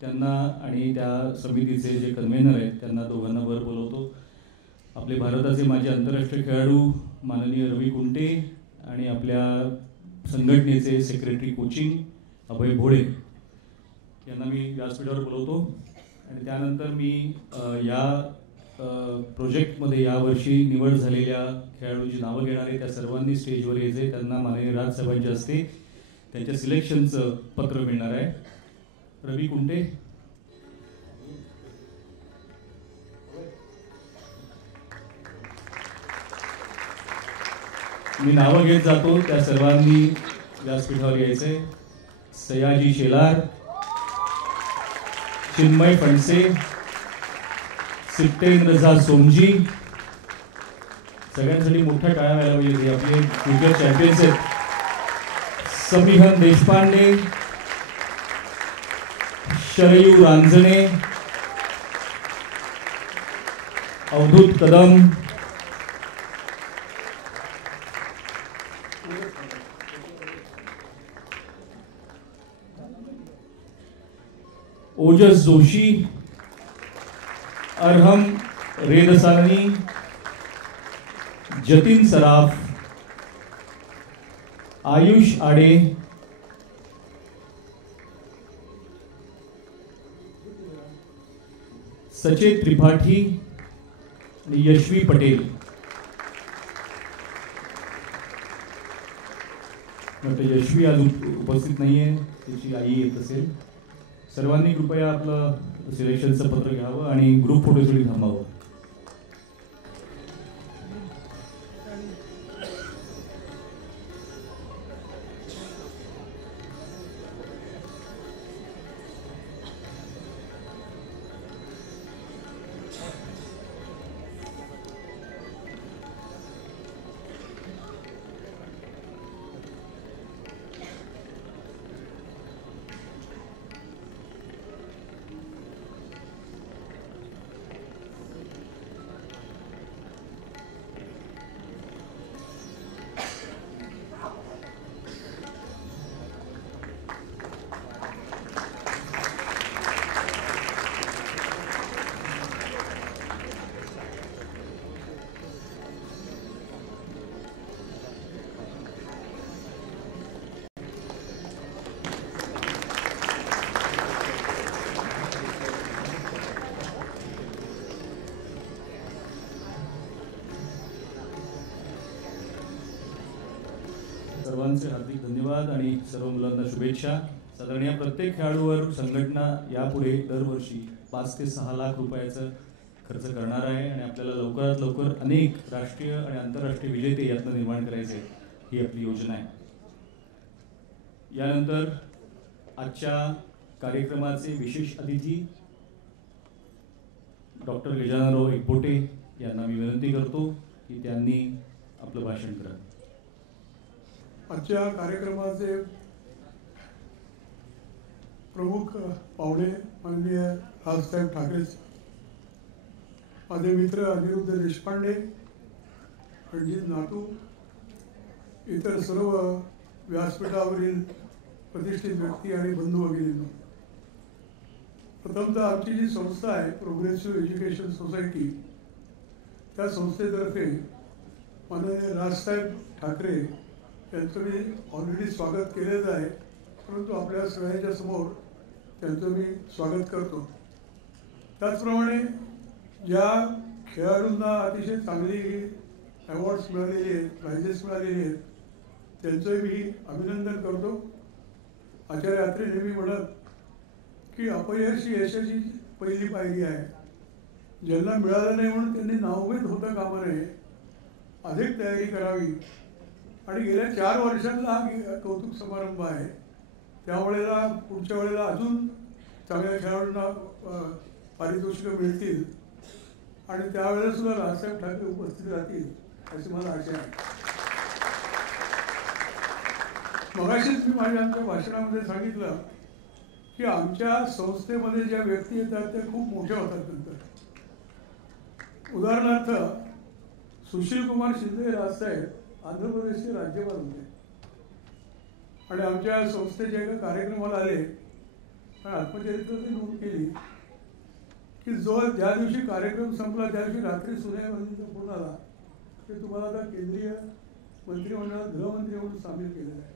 त्यांना आणि त्या समितीचे जे कन्व्हेनर आहेत त्यांना दोघांना वर बोलवतो. आपले भारताचे माजी आंतरराष्ट्रीय खेळाडू माननीय रवी कुंटे आणि आपल्या संघटनेचे सेक्रेटरी कोचिंग अभय भोळे यांना मी व्यासपीठावर बोलवतो. आणि त्यानंतर मी या प्रोजेक्टमध्ये यावर्षी निवड झालेल्या खेळाडूंची नावं घेणार आहे. त्या सर्वांनी स्टेजवर यायचे. त्यांना माननीय राजसाहेबांच्या हस्ते त्यांच्या सिलेक्शनचं पत्र मिळणार आहे. रवी कुंटे, मी नावं घेत जातो, त्या सर्वांनी व्यासपीठावर यायचे. सयाजी शेलार, चिन्मय फणसे, सिप्तेंद्र झा सोमजी, सगळ्यांसाठी मोठ्या टाळ्या व्हायला पाहिजे. आपले फ्युचर चॅम्पियन्स आहेत. समीहन देशपांडे, शरयू रांजणे, अवधूत कदम, ओजस जोशी, अरहम रेदसानी, जतीन सराफ, आयुष आडे, सचेत त्रिपाठी आणि यशवी पटेल. यशवी आज उपस्थित नाही आहे, त्याची आई येत असेल. सर्वांनी कृपया आपलं सिलेक्शनचं पत्र घ्यावं आणि ग्रुप फोटोसाठी थांबावं. सर्वांचे हार्दिक धन्यवाद आणि सर्व मुलांना शुभेच्छा. साधारण या प्रत्येक खेळाडूवर संघटना यापुढे दरवर्षी 5 ते 6 लाख रुपयाचं खर्च करणार आहे आणि आपल्याला लवकरात लवकर अनेक राष्ट्रीय आणि आंतरराष्ट्रीय विजेते यातनं निर्माण करायचे, ही आपली योजना आहे. यानंतर आजच्या कार्यक्रमाचे विशेष अतिथी डॉक्टर गजाननराव एकबोटे यांना मी विनंती करतो की त्यांनी आपलं भाषण करावं. आजच्या कार्यक्रमाचे प्रमुख पाहुणे माननीय राजसाहेब ठाकरे, माझे मित्र अनिरुद्ध देशपांडे, रणजित नातू, इतर सर्व व्यासपीठावरील प्रतिष्ठित व्यक्ती आणि बंधू भगिनींनो, प्रथमतः आमची जी संस्था आहे प्रोग्रेसिव्ह एज्युकेशन सोसायटी, त्या संस्थेतर्फे माननीय राजसाहेब ठाकरे त्यांचं मी ऑलरेडी स्वागत केलेलं आहे, परंतु आपल्या सगळ्यांच्या समोर त्यांचं मी स्वागत करतो. त्याचप्रमाणे ज्या खेळाडूंना अतिशय चांगली अवॉर्ड्स मिळालेली आहेत, प्राइजेस मिळालेली आहेत, त्यांचंही मी अभिनंदन करतो. आचार्य अत्रे नेहमी म्हणत की अपयश ही यशाची पहिली पायरी आहे. ज्यांना मिळालं नाही म्हणून त्यांनी नाउमेद होता कामा नये, अधिक तयारी करावी. आणि गेल्या 4 वर्षांचा हा कौतुक समारंभ आहे. त्यावेळेला पुढच्या वेळेला अजून चांगल्या खेळाडूंना पारितोषिकं मिळतील आणि त्यावेळेला सुद्धा राजसाहेब ठाकरे उपस्थित राहतील अशी मला आशा आहे. मगाशीच मी माझ्या आमच्या भाषणामध्ये सांगितलं की आमच्या संस्थेमध्ये ज्या व्यक्ती येतात त्या खूप मोठ्या होतात नंतर. उदाहरणार्थ सुशील कुमार शिंदे राजसाहेब आंध्र प्रदेशचे राज्यपाल होते. आणि आमच्या संस्थेच्या एका कार्यक्रमाला आले आणि आत्मचरित्रात नोंद केली की ज्या दिवशी कार्यक्रम संपला त्या दिवशी रात्री सोनिया गांधींचा फोन आला की तुम्हाला आता केंद्रीय मंत्रिमंडळात गृहमंत्री म्हणून सामील केलेलं आहे.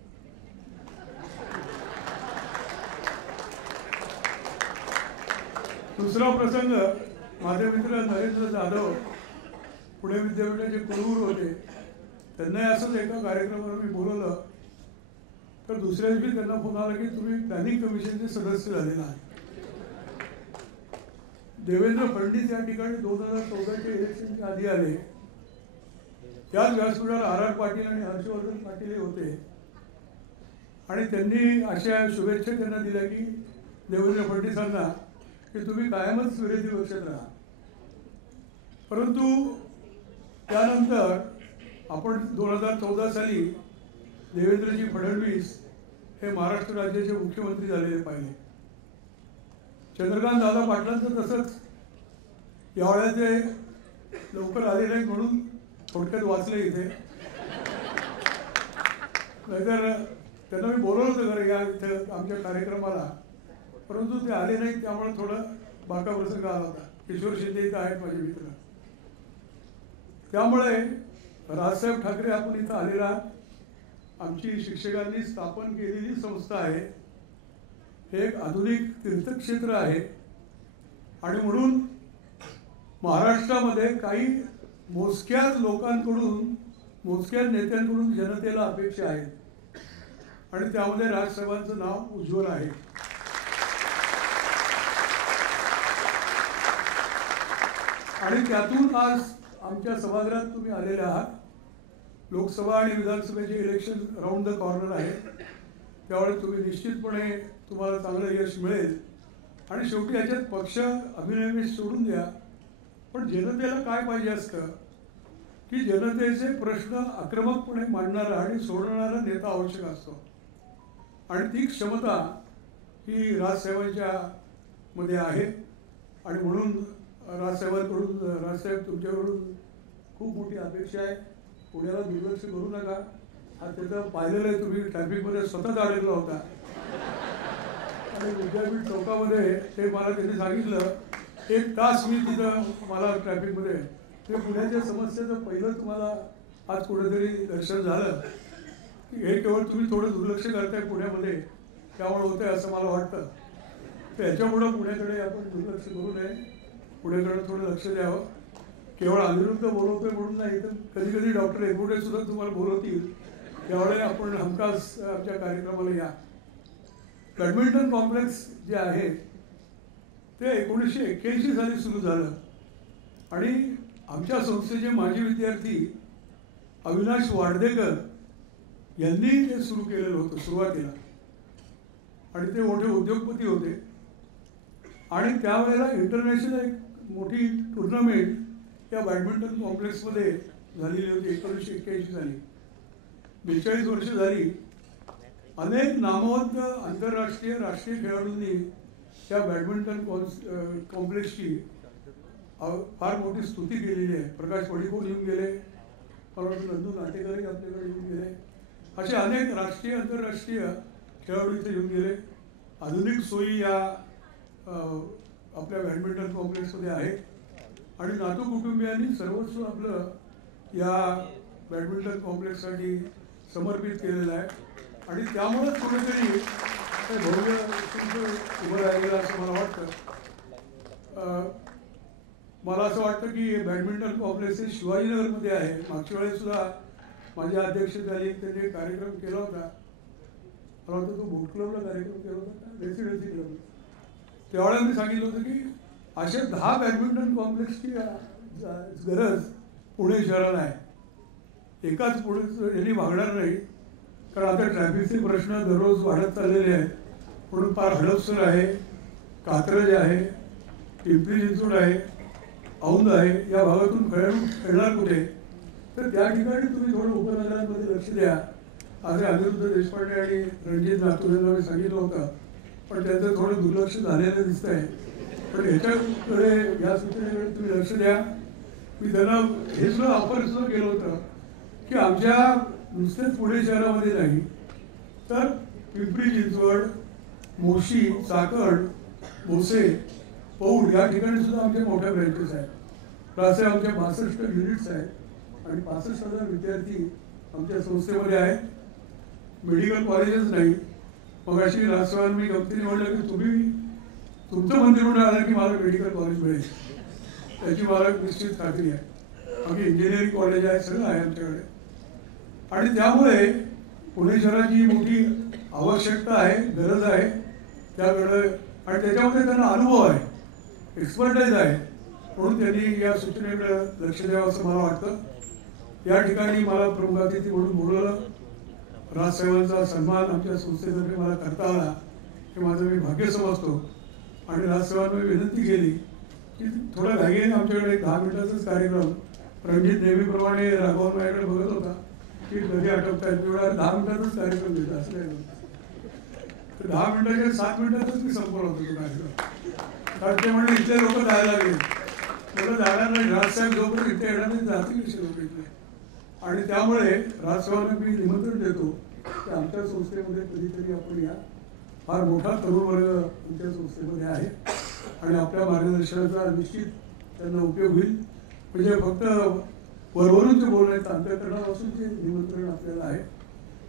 दुसरा प्रसंग, माझे मित्र नरेंद्र जाधव पुणे विद्यापीठाचे कुलगुरू होते, त्यांनाही असंच एका कार्यक्रमावर मी बोलवलं तर दुसऱ्या दिवशी त्यांना फोन आला की तुम्ही प्लॅनिंग कमिशनचे सदस्य झालेला आहे. देवेंद्र फडणवीस या ठिकाणी 2014च्या इलेक्शनच्या आधी आले. त्याच व्यासपीठावर आर पाटील आणि हर्षवर्धन पाटील हे होते आणि त्यांनी अशा शुभेच्छा त्यांना दिल्या की देवेंद्र फडणवीसांना की तुम्ही कायमच विरोधी पक्षात राहा. परंतु त्यानंतर आपण 2014 साली देवेंद्रजी फडणवीस हे महाराष्ट्र राज्याचे मुख्यमंत्री झालेले पाहिले. चंद्रकांत दादा पाटलांचं तसंच यावेळेला ते लवकर आले नाही म्हणून थोडक्यात वाचलं इथे, नाहीतर त्यांना मी बोलवलं होतं खरं या इथं आमच्या कार्यक्रमाला, परंतु ते आले नाहीत त्यामुळे थोडं बाका प्रसंग आला होता. किशोर शिंदे इथं आहेत माझे मित्र. त्यामुळे राजसाहेब ठाकरे आपण इथं आलेला आमची शिक्षकांनी स्थापन केलेली संस्था आहे. हे एक आधुनिक तीर्थक्षेत्र आहे आणि म्हणून महाराष्ट्रामध्ये काही मोजक्याच लोकांकडून मोजक्याच नेत्यांकडून जनतेला अपेक्षा आहेत आणि त्यामध्ये राजसाहेबांचं नाव उज्ज्वल आहे. आणि त्यातून आज आमच्या सभागृहात तुम्ही आलेले आहात. लोकसभा आणि विधानसभेचे इलेक्शन राऊंड द कॉर्नर आहे, त्यावेळेस तुम्ही निश्चितपणे तुम्हाला चांगलं यश मिळेल. आणि शेवटी याच्यात पक्ष अभिनय सोडून द्या, पण जनतेला काय पाहिजे असतं की जनतेचे प्रश्न आक्रमकपणे मांडणारा आणि सोडवणारा नेता आवश्यक असतो आणि ती क्षमता ही राजसाहेबांच्या मध्ये आहे. आणि म्हणून राजसाहेब तुमच्याकडून खूप मोठी अपेक्षा आहे. पुण्याला दुर्लक्ष करू नका. हा त्याचं पाहिलेलं आहे, तुम्ही ट्रॅफिकमध्ये स्वतःच अडकला होता आणि विद्यापीठ चौकामध्ये ते मला त्यांनी सांगितलं 1 तास मी तिथं मला ट्रॅफिकमध्ये ते पुण्याच्या समस्येचं पहिलं तुम्हाला आज कुठेतरी दर्शन झालं की हे केवळ तुम्ही थोडं दुर्लक्ष करताय पुण्यामध्ये त्यामुळे होतंय असं मला वाटतं. तर याच्यामुळं पुण्याकडे आपण दुर्लक्ष करू नये, पुण्याकडे थोडं लक्ष द्यावं. केवळ अनिरुद्ध बोलवतोय म्हणून नाही, तर कधी कधी डॉक्टर एकबोटे सुद्धा तुम्हाला बोलवतील, त्यावेळेला आपण हमखास आमच्या कार्यक्रमाला या. बॅडमिंटन कॉम्प्लेक्स जे आहे ते 1981 साली सुरू झालं आणि आमच्या संस्थेचे माजी विद्यार्थी अविनाश वाडदेकर यांनी ते सुरू केलेलं होतं सुरुवातीला आणि ते मोठे उद्योगपती होते. आणि त्यावेळेला इंटरनॅशनल एक मोठी टुर्नामेंट या बॅडमिंटन कॉम्प्लेक्समध्ये झालेली होती 1981 साली. 42 वर्ष झाली. अनेक नामवंत आंतरराष्ट्रीय राष्ट्रीय खेळाडूंनी या बॅडमिंटन कॉम्प्लेक्सची फार मोठी स्तुती केलेली आहे. प्रकाश पडिकोल येऊन गेले, मला वाटतं नंदू नाटेकरही आपल्याकडे येऊन गेले. असे अनेक राष्ट्रीय आंतरराष्ट्रीय खेळाडू इथे येऊन गेले. आधुनिक सोयी या आपल्या बॅडमिंटन कॉम्प्लेक्समध्ये आहेत आणि नातू कुटुंबियांनी सर्वस्व आपलं या बॅडमिंटन कॉम्प्लेक्ससाठी समर्पित केलेलं आहे आणि त्यामुळेच कुठेतरी ते भव्य उभं राहिलेलं असं मला वाटतं. मला असं वाटतं की हे बॅडमिंटन कॉम्प्लेक्स हे शिवाजीनगरमध्ये आहे. मागच्या वेळेस सुद्धा माझ्या अध्यक्षतेखाली त्यांनी कार्यक्रम केला होता. मला वाटतं तो बोट क्लबला कार्यक्रम केला होता, रेसिडेन्सी क्लब. त्यावेळेला मी सांगितलं होतं की अशा 10 बॅडमिंटन कॉम्प्लेक्सची गरज पुणे शहराला आहे. एकाच पुणे यांनी भागणार नाही, कारण आता ट्रॅफिकचे प्रश्न दररोज वाढत चाललेले आहेत. म्हणून फार हडपसर आहे, कात्रज आहे, पिंपरी चिंचवड आहे, औंध आहे. या भागातून खेळणार कुठे? तर त्या ठिकाणी तुम्ही थोडं उपनगरांमध्ये लक्ष द्या. आज अनिरुद्ध देशपांडे आणि रणजित नातू यांना मी सांगितलं होतं, पण त्याचं थोडं दुर्लक्ष झालेलं दिसत आहे. पण ह्याच्याकडे या सूचनेकडे तुम्ही लक्ष द्या. मी त्यांना हे सुद्धा ऑफर सुद्धा केलं होतं की आमच्या नुसतेच पुणे शहरामध्ये नाही तर पिंपरी चिंचवड, मोशी, चाकण, भोसे, पौड या ठिकाणी सुद्धा आमच्या मोठ्या ब्रँचेस आहेत. असे आमच्या 62 युनिट्स आहेत आणि 65,000 विद्यार्थी आमच्या संस्थेमध्ये आहेत. मेडिकल कॉलेजेस नाही. मग अशी राजसभा मी गमतीने म्हणलं की तुम्ही तुमचं मंत्रिमंडळ आलं की मला मेडिकल कॉलेज मिळेल, त्याची मला निश्चित खात्री आहे. बाकी इंजिनिअरिंग कॉलेज आहे, सगळं आहे आमच्याकडे. आणि त्यामुळे पुणे शहराची मोठी आवश्यकता आहे, गरज आहे त्याकडे. आणि त्याच्यामध्ये त्यांना अनुभव आहे, एक्सपर्टाईज आहे, म्हणून त्यांनी या सूचनेकडे लक्ष द्यावं असं मला वाटतं. या ठिकाणी मला प्रमुख अतिथी म्हणून बोलवलं. राजसाहेबांचा सन्मान आमच्या संस्थेतर्फे मला करता आला हे माझं मी भाग्य समजतो. आणि राजसाहेबांना मी विनंती केली की थोडा घाईने आमच्याकडे 10 मिनिटाचाच कार्यक्रम, रणजित नेहमीप्रमाणे राघवन माझ्याकडे बघत होता की कधी आठवतात, एवढा 10 मिनिटाचाच कार्यक्रम देतो असं नाही. तर 10 मिनिटाच्या 7 मिनिटातच मी संपवला होतो तो कार्यक्रम. कारण ते म्हणजे इथले लोक जायला लागले, मला जाणार नाही. राजसाहेब जोपर्यंत इथे येणार नाही जातील कसे लोक इथले. आणि त्यामुळे राजसाहेबांना मी निमंत्रण देतो की आमच्या संस्थेमध्ये कधीतरी आपण या. फार मोठा तरुण वर्ग आमच्या संस्थेमध्ये आहे आणि आपल्या मार्गदर्शनाचा निश्चित त्यांना उपयोग होईल. म्हणजे फक्त वरवरून ते बोलण्याचं अंतःकरणापासून ते निमंत्रण आपल्याला आहे.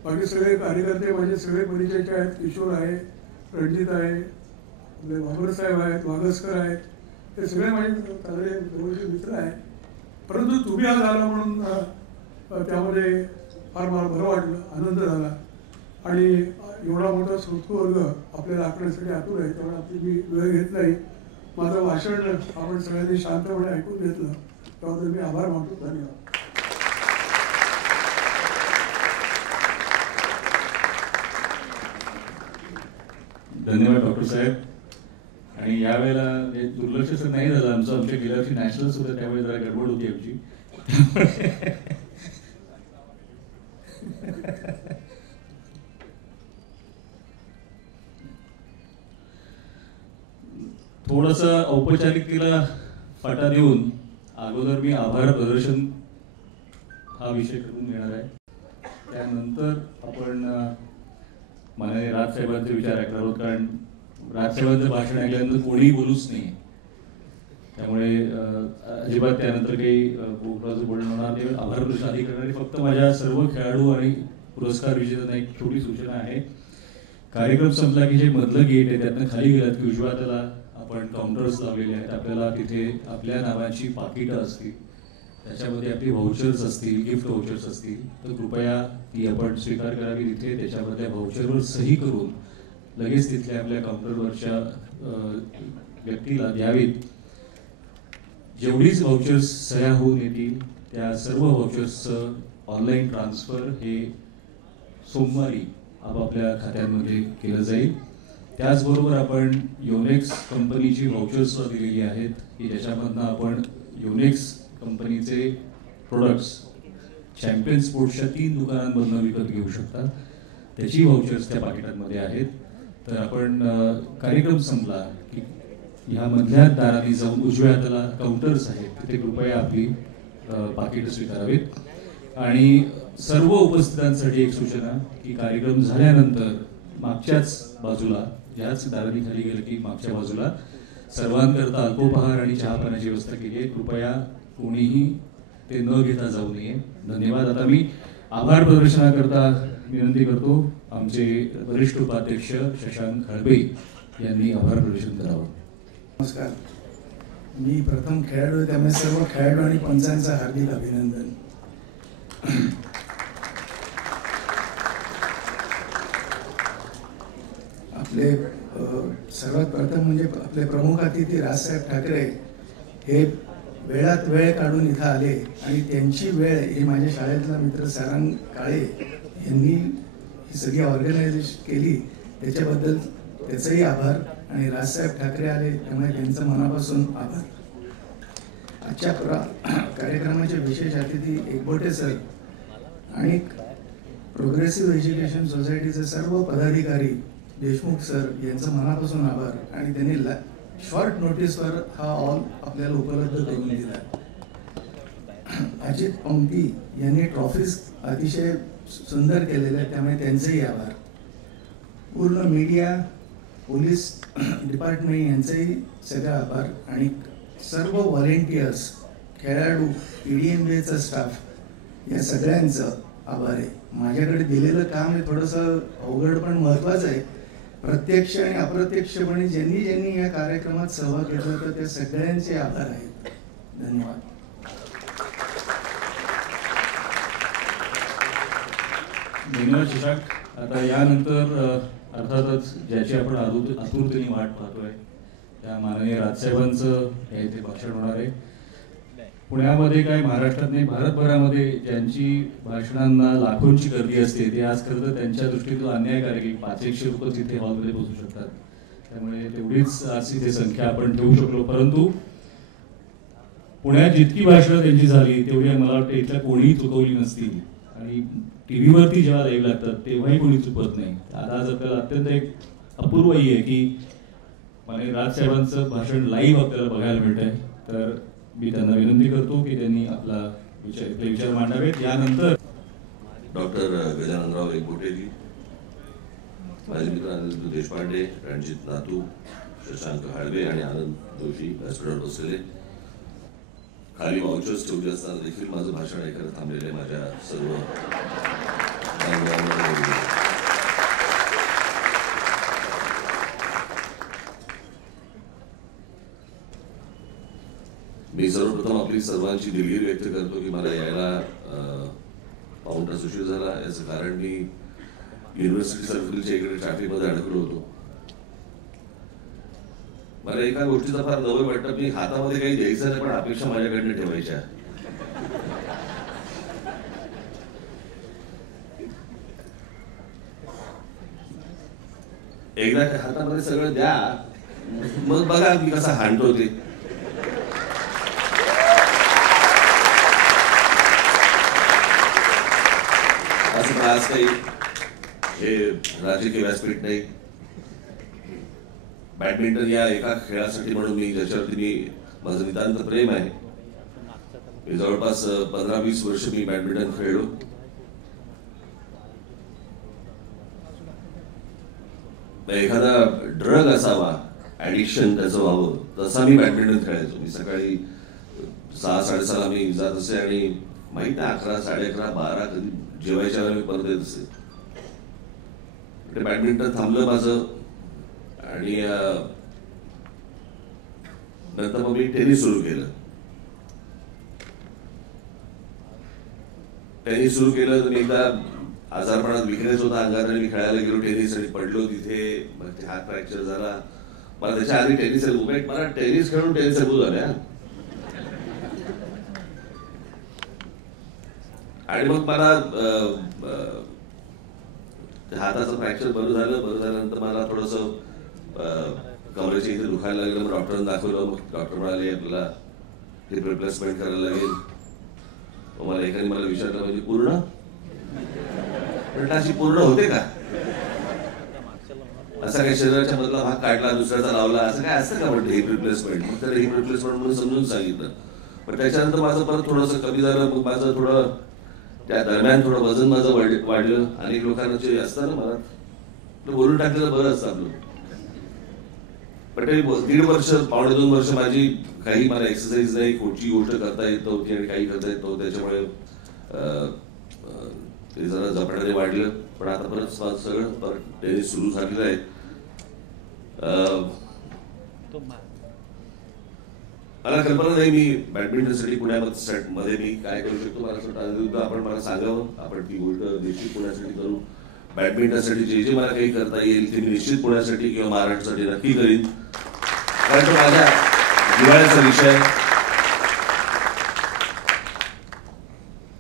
बाकी सगळे कार्यकर्ते माझे सगळे परिचयाचे आहेत. किशोर आहे, रणजित आहे, आपले बाबरसाहेब आहेत, वागसकर आहेत, ते सगळे माझे चांगले जवळचे मित्र आहेत. परंतु तुम्ही आज आला म्हणून त्यामध्ये फार मला बरं वाटलं, आनंद झाला. आणि एवढा मोठा संस्थवर्ग आपल्याला आखण्यासाठी आतुर आहे, त्यामुळे आपली मी वेळ घेत नाही. माझं भाषण आपण सगळ्यांनी शांतपणे ऐकून घेतलं त्याबद्दल मी आभार मानतो. धन्यवाद. धन्यवाद डॉक्टर साहेब. आणि यावेळेला दुर्लक्ष नाही झालं आमचं. आमच्या गेल्या वर्षी नॅशनल्स होतं त्यावेळी जरा गडबड होती आमची. थोडंसं औपचारिकतेला फाटा देऊन अगोदर मी आभार प्रदर्शन हा विषय करून घेणार आहे. त्यानंतर आपण माननीय राजसाहेबांचे विचार ऐकणार आहोत. कारण राजसाहेबांचं भाषण ऐकल्यानंतर कोणीही बोलूच नाही, त्यामुळे अजिबात त्यानंतर काही बोलणं होणार नाही. आभार प्रदर्शन आधी करणारे फक्त माझ्या सर्व खेळाडू आणि पुरस्कार विजेत्यांना एक छोटी सूचना आहे. कार्यक्रम संपला की जे मधलं गेट आहे त्यातनं खाली गेलात की उजव्या हाताला आपण काउंटर्स लावलेले आहेत. आपल्याला तिथे आपल्या नावाची पाकिटं असतील, त्याच्यामध्ये आपली व्हाउचर्स असतील, गिफ्ट व्हाउचर्स असतील, तर कृपया ती आपण स्वीकार करावी. तिथे त्याच्यामधल्या व्हाउचरवर सही करून लगेच तिथल्या आपल्या काउंटरवरच्या व्यक्तीला द्यावीत. जेवढीच व्हाउचर्स सह्या होऊन येतील त्या सर्व व्हाउचर्सचं ऑनलाईन ट्रान्सफर हे सोमवारी आपापल्या खात्यांमध्ये केलं जाईल. त्याचबरोबर आपण योनेक्स कंपनीची व्हाउचर्स दिलेली आहेत की ज्याच्यामधनं आपण योनेक्स कंपनीचे प्रोडक्ट्स चॅम्पियन स्पोर्ट्सच्या 3 दुकानांमधनं विकत घेऊ शकता. त्याची व्हाउचर्स त्या पाकिटांमध्ये आहेत. तर आपण कार्यक्रम संपला की ह्या मधल्या दाराने जाऊन उजव्या हाताला काउंटर्स आहेत तिथे कृपया आपली पाकिटं स्वीकारावीत. आणि सर्व उपस्थितांसाठी एक सूचना की कार्यक्रम झाल्यानंतर मागच्याच बाजूला, याच दाराने खाली गेलं की मागच्या बाजूला सर्वांकरता अल्पोपहार आणि चहा पाण्याची व्यवस्था केली आहे. कृपया कोणीही ते न घेता जाऊ नये. धन्यवाद. आता मी आभार प्रदर्शनाकरता विनंती करतो आमचे वरिष्ठ उपाध्यक्ष शशांक खळबे यांनी आभार प्रदर्शन करावं. नमस्कार. मी प्रथम खेळाडू आहे त्यामुळे सर्व खेळाडू आणि पंचांचं हार्दिक अभिनंदन. आपले सर्वात प्रथम म्हणजे आपले प्रमुख अतिथी राजसाहेब ठाकरे हे वेळात वेळ काढून इथं आले आणि त्यांची वेळ ही माझ्या शाळेतला मित्र सारंग काळे यांनी ही सगळी ऑर्गनायझेशन केली त्याच्याबद्दल त्याचाही आभार. आणि राजसाहेब ठाकरे आले त्यामुळे त्यांचं मनापासून आभार. आजच्या कार्यक्रमाचे विशेष अतिथी एकबोटे सर आणि प्रोग्रेसिव्ह एज्युकेशन सोसायटीचे सर्व पदाधिकारी देशमुख सर यांचं मनापासून आभार. आणि त्यांनी शॉर्ट नोटीसवर हा हॉल आपल्याला उपलब्ध करून दिला. अजित पंक्ती यांनी ट्रॉफीज अतिशय सुंदर केलेल्या आहेत त्यामुळे त्यांचेही आभार. पूर्ण मीडिया, पोलीस डिपार्टमेंट यांचेही सगळे आभार आणि सर्व व्हॉलेंटियर्स, खेळाडू, PDMBAचा स्टाफ या सगळ्यांचं आभार आहे. माझ्याकडे दिलेलं काम हे थोडंसं अवघड पण महत्त्वाचं आहे. प्रत्यक्ष आणि अप्रत्यक्षपणे ज्यांनी ज्यांनी या कार्यक्रमात सहभाग घेतला तर त्या सगळ्यांचे आभार आहेत. धन्यवाद. धन्यवाद शिशाक. आता यानंतर अर्थातच ज्याची आपण आतुरतेने वाट पाहतोय त्या माननीय राजसाहेबांचं हे इथे भाषण होणार आहे. पुण्यामध्ये काय महाराष्ट्रात नाही भारतभरामध्ये ज्यांची भाषणांना लाखोंची गर्दी असते ते आज खरं तर त्यांच्या दृष्टीतून अन्यायकारक आहे. 500 लोक तिथे हॉलमध्ये बसू शकतात. त्यामुळे तेवढीच आज तिथे संख्या आपण ठेवू शकलो. परंतु पुण्यात जितकी भाषणं त्यांची झाली तेवढी मला वाटतं इथल्या कोणीही चुकवली नसतील. आणि TV वरती जेव्हा लाईव्ह लागतात तेव्हाही कोणी चुकत नाही. आज आपल्याला अत्यंत एक अपूर्वही आहे की माननीय राजसाहेबांचं भाषण लाईव्ह आपल्याला बघायला मिळत आहे. तर मी त्यांना विनंती करतो की त्यांनी आपले विचार मांडावेत. यानंतर डॉक्टर गजाननराव एकबोटेजी, माझे मित्र अनिल देशपांडे, रणजित नातू, शशांक हाळवे आणि आनंद जोशी व्यासपीठावर बसलेले, खाली वाउचर्स ठेवले असताना देखील माझं भाषण ऐकायला थांबलेले माझ्या सर्व मी सर्वप्रथम आपली सर्वांची दिलगिरी व्यक्त करतो की मला यायला पाऊण तास उशीर झाला. याचं कारण मी युनिव्हर्सिटी सर्कलच्या इकडे ट्रॅफिकमध्ये अडकलो होतो. मला एका गोष्टीचा फार नवं वाटतं, मी हातामध्ये काही द्यायचं नाही पण अपेक्षा माझ्याकडनं ठेवायच्या. एकदा हातामध्ये सगळं द्या, मग बघा मी कसा हाणतो ते. असं आज काही हे राजकीय व्यासपीठ नाही. बॅडमिंटन या एका खेळासाठी म्हणून मी ज्याच्यावरती माझं नितांत प्रेम आहे. मी जवळपास 15-20 वर्ष मी बॅडमिंटन खेळलो. एखादा ड्रग असावा, ऍडिक्शन त्याचं व्हावं, तसा मी बॅडमिंटन खेळायचो. मी सकाळी 6-6:30 मी जात असे आणि माहित नाही 11, 11:30, 12 कधी जेवायच्या वेळेला मी परत येत असे. बॅडमिंटन थांबलं माझं आणि नंतर मग मी टेनिस सुरू केलं. टेनिस सुरू केलं तर मी एकदा आजारपणात विकनेस होता अंगात आणि मी खेळायला गेलो टेनिस आणि पडलो तिथे. मग ते हात फ्रॅक्चर झाला. मला त्याच्या आधी टेनिस मला टेनिस खेळून टेनिस एल्बो झाल्या. आणि मग मला हाताचं फ्रॅक्चर बरं झाल्यानंतर मला थोडंसं कमरेच्या इथे दुखायला लागलं. मग डॉक्टरांना दाखवलं. मग डॉक्टर म्हणाले आपल्याला हिप रिप्लेसमेंट करायला लागेल. मग मला एकाने मला विचारलं म्हणजे पूर्ण अशी पूर्ण होते का? असा काही शरीराच्या मधला भाग काढला दुसऱ्याचा लावला असं काय असतं का म्हणते हिप रिप्लेसमेंट? मग त्याला हिप रिप्लेसमेंट म्हणून समजून सांगितलं. पण त्याच्यानंतर माझं परत थोडंसं कमी झालं. मग माझं थोडं त्या दरम्यान थोडं वजन माझं वाढलं. अनेक लोकांना जे असतं ना मला बोलून टाकलेलं बरं असतं आपलं. पण ते 1.5 वर्ष 2.5 वर्ष माझी काही मला एक्सरसाइज नाही, कोणची गोष्ट करता येत नव्हती आणि काही करता येत नव्हतं. त्याच्यामुळे ते जरा झपाट्याने वाढलं. पण आता परत माझं सगळं परत टेनिस सुरू झालेलं आहे. मला कल्पना नाही मी बॅडमिंटनसाठी पुण्यामध्ये मी काय करू शकतो. मला असं वाटतं आपण मला सांगावं, आपण ती गोष्ट निश्चित पुण्यासाठी करू. बॅडमिंटनसाठी जे मला काही करता येईल ते मी निश्चित पुण्यासाठी किंवा महाराष्ट्रासाठी नक्की करीन. कारण तो माझ्या जिव्हाळ्याचा विषय आहे.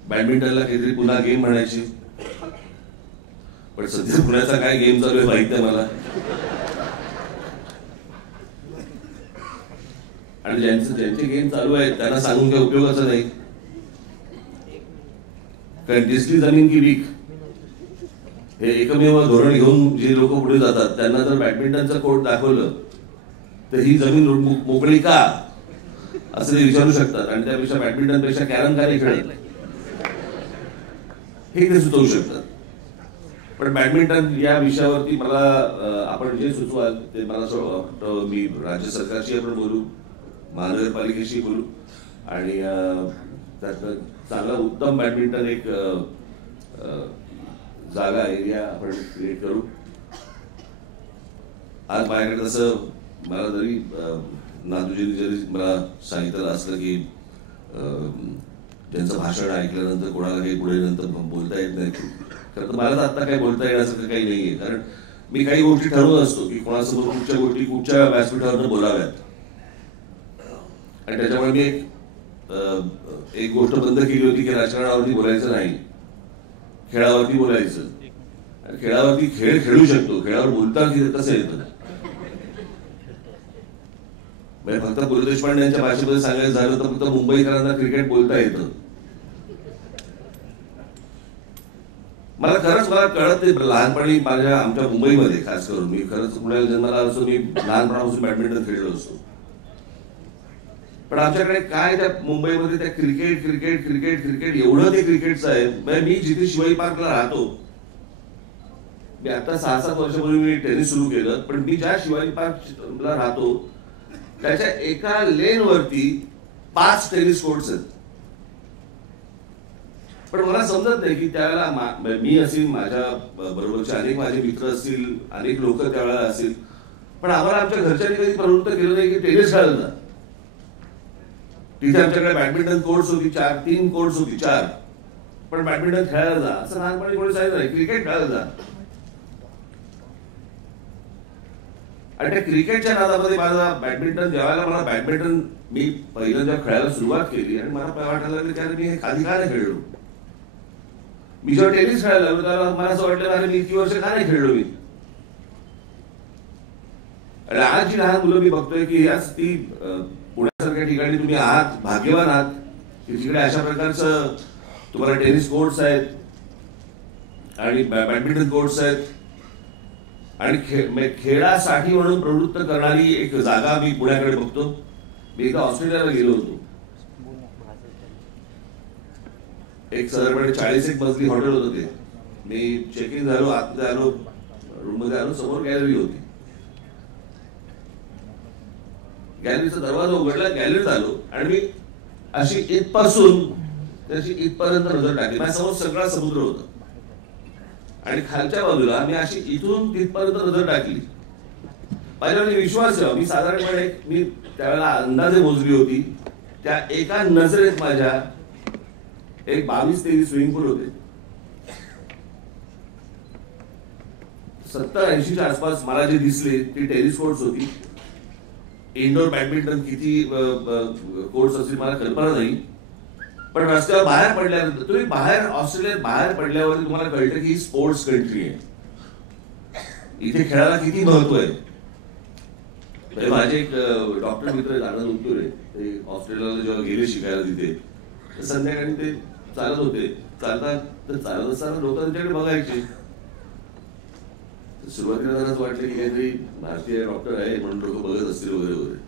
बॅडमिंटनला काहीतरी पुन्हा गेम म्हणायची, पण सध्या पुण्याचा काय गेम चालू आहे माहित नाही मला. आणि ज्यांचे गेम चालू आहेत त्यांना सांगून काही उपयोगाचं नाही. कारण दिसली जमीन की वीक हे एकमेव धोरण घेऊन जे लोक पुढे जातात त्यांना जर बॅडमिंटनचं कोर्ट दाखवलं तर ही जमीन मोकळी का असं ते विचारू शकतात. आणि त्यापेक्षा बॅडमिंटनपेक्षा कॅरम का नाही खेळत हे ते सुचवू शकतात. पण बॅडमिंटन या विषयावरती मला आपण जे सुचवाल ते मला असं वाटतं मी राज्य सरकारशी आपण बोलू, महानगरपालिकेशी बोलू आणि त्यात चांगला उत्तम बॅडमिंटन एक जागा एरिया आपण क्रिएट करू. आज माझ्याकडे तसं मला जरी नादूजींनी जरी मला सांगितलं असलं की त्यांचं भाषण ऐकल्यानंतर कोणाला काही पुढे नंतर बोलता येत नाही, खरं तर मला तर आता काही बोलता येण्यासारखं काही नाहीये. कारण मी काही गोष्टी ठरवून असतो की कोणासमोर कुठच्या गोष्टी कुठच्या व्यासपीठावरनं बोलाव्यात आणि त्याच्यामुळे मी एक गोष्ट बंद केली होती की राजकारणावरती बोलायचं नाही, खेळावरती बोलायचं. आणि खेळावरती खेळ खेळू शकतो, खेळावर बोलता की कसं येतं. फक्त पु ल देशपांडे यांच्या भाषेमध्ये सांगायचं झालं तर फक्त मुंबईकरांना क्रिकेट बोलता येतं. मला खरंच मला कळत नाही. लहानपणी आमच्या मुंबईमध्ये खास करून मी खरंच पुण्याला जन्माला असतो, मी लहानपणापासून बॅडमिंटन खेळलो असतो. पण आमच्याकडे काय त्या मुंबईमध्ये त्या क्रिकेट क्रिकेट क्रिकेट क्रिकेट एवढं ते क्रिकेटचं आहे. मी जिथे शिवाजी पार्कला राहतो, मी आता 6-7 वर्षापूर्वी मी टेनिस सुरू केलं, पण मी ज्या शिवाजी पार्कला राहतो त्याच्या एका लेन वरती 5 टेनिस कोर्ट्स आहेत. पण मला समजत नाही की त्यावेळेला मी असेल, माझ्या बरोबरचे अनेक माझे मित्र असतील, अनेक लोक त्यावेळेला असतील, पण आम्हाला आमच्या घरच्यांनी कधी प्रवृत्त केलं नाही की टेनिस खेळायला जा. तिथे आमच्याकडे बॅडमिंटन कोर्ट्स होती 3 कोर्ट्स होती 4, पण बॅडमिंटन खेळायला जा असं लहानपणी कोणी सांगितलं नाही, क्रिकेट खेळायला जा. आणि त्या क्रिकेटच्या नादामध्ये माझा बॅडमिंटन जेव्हा मला बॅडमिंटन मी पहिलं जेव्हा खेळायला सुरुवात केली आणि मला वाटायला लागलं की मी आधी का नाही खेळलो. मी जेव्हा टेनिस खेळायला लागलो तेव्हा मला असं वाटलं अरे मी इतकी वर्ष का नाही खेळलो मी. आणि आज जी लहान मुलं मी बघतोय की याच ती पुण्यासारख्या ठिकाणी तुम्ही आहात, भाग्यवान आहात की जिकडे अशा प्रकारचं तुम्हाला टेनिस कोर्ट्स आहेत आणि बॅडमिंटन कोर्ट्स आहेत आणि खेळासाठी म्हणून प्रवृत्त करणारी एक जागा मी पुण्याकडे बघतो. मी एकदा ऑस्ट्रेलियाला गेलो होतो. एक साधारणपणे 40 मजली हॉटेल होतं ते. मी चेक इन झालो, आतमध्ये आलो, रूम मध्ये आलो, समोर गॅलरी होती. गॅलरीचा दरवाजा उघडला, गॅलरीत आलो आणि मी अशी इथपासून त्याची इथपर्यंत नजर टाकली. माझ्यासमोर सगळा समुद्र होता आणि खालच्या बाजूला मी अशी इथून तिथपर्यंत नजर टाकली. माझ्यावर विश्वास ठेवा, मी साधारणपणे मी त्यावेळेला अंदाजे मोजली होती, त्या एका नजरेत माझ्या एक 22-23 स्विमिंग पूल होते. 70-80च्या आसपास मला जे दिसले ती टेनिस कोर्ट्स होती. इंडोर बॅडमिंटन किती कोर्ट्स असतील मला कल्पना नाही, पण रस्त्यावर बाहेर पडल्यानंतर तुम्ही ऑस्ट्रेलियात बाहेर पडल्यावर तुम्हाला कळतं की ही स्पोर्ट्स कंट्री आहे, इथे खेळायला किती महत्व आहे. माझे एक डॉक्टर मित्र आनंद उतुरे, ते ऑस्ट्रेलियाला जेव्हा गेले शिकायला तिथे संध्याकाळी ते चालत होते. चालत असताना लोक त्यांच्याकडे बघायचे. सुरुवातीला जराच वाटलं की काहीतरी भारतीय डॉक्टर आहे म्हणून लोक बघत असतील वगैरे वगैरे.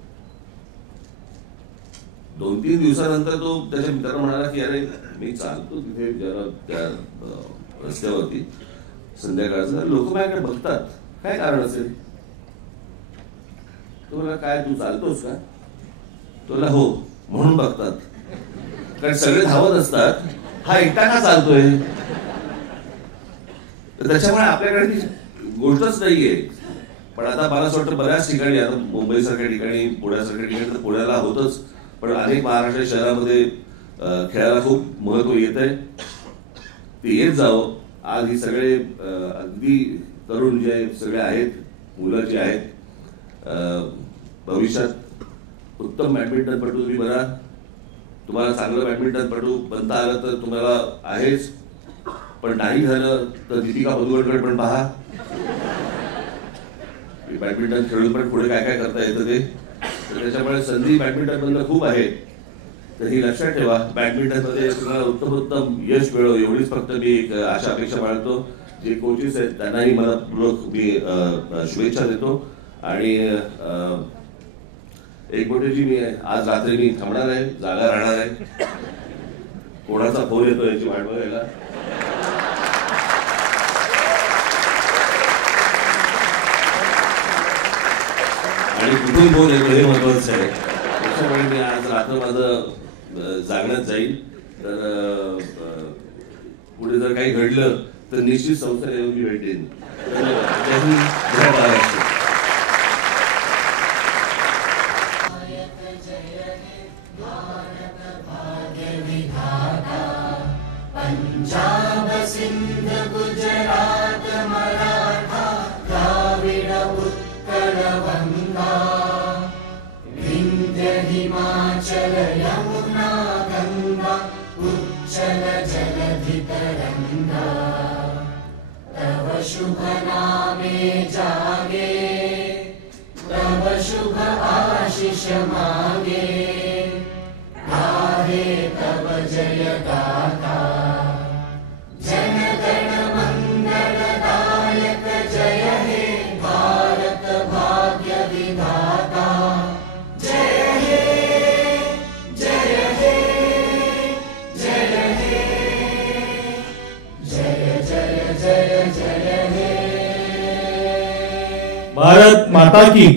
2-3 दिवसानंतर तो त्याच्या मित्राला म्हणाला की अरे मी चालतो तिथे जरा त्या रस्त्यावरती संध्याकाळचं, लोक माझ्याकडे बघतात, काय कारण असेल. तो मला काय तू चालतोस का. तुला हो म्हणून बघतात, कारण सगळे धावत असतात, हा एकटा का चालतोय. त्याच्यामुळे आपल्याकडे ती गोष्टच नाहीये. पण आता मला असं वाटतं बऱ्याच ठिकाणी, आता मुंबईसारख्या ठिकाणी, पुण्यासारख्या ठिकाणी तर पुण्याला होतच, पण अनेक महाराष्ट्र शहरामध्ये खेळायला खूप महत्व येत आहे. ते येत जावं. आज ही सगळे अगदी तरुण जे सगळे आहेत, मुलं जे आहेत, भविष्यात उत्तम बॅडमिंटनपटू तुम्ही बना. तुम्हाला चांगलं बॅडमिंटनपटू बनता आलं तर तुम्हाला आहेच, पण नाही झालं तर दीपिका पदुकोणकडे पण पहा. बॅडमिंटन खेळून पण पुढे काय काय करता येतं ते. त्याच्यामुळे संधी बॅडमिंटन मधलं खूप आहे. तर ही लक्षात ठेवा, बॅडमिंटनमध्ये तुम्हाला उत्तम यश मिळो एवढीच फक्त मी एक आशा अपेक्षा बाळगतो. जे कोचेस आहेत त्यांनाही मला मी शुभेच्छा देतो. आणि एक गोष्टीची मी आज रात्री मी थांबणार आहे, जागा राहणार आहे. कोणाचा फोन येतो याची वाट बघायला. उठून बोल हे महत्वाचं आहे. त्याच्यामुळे मी आज रात्र माझं जागण्यात जाईल. तर पुढे जर काही घडलं तर निश्चित संस्थेला येऊन मी भेट देईन. जय हिंद, जय महाराष्ट्र. पंजाब सिंध गुजरात मराठा द्राविड उत्कल गंगा विंध्य हिमाचल यमुना गंगा उच्चल जलधि तरंगा तव शुभ नामे जागे तव शुभ आशीष मांगे गाहे तव जय गाथा जन गण मंगलदायक जय हे भारत भाग्य विधाता जय हे जय हे जय हे जय जय जय जय हे. भारत माता की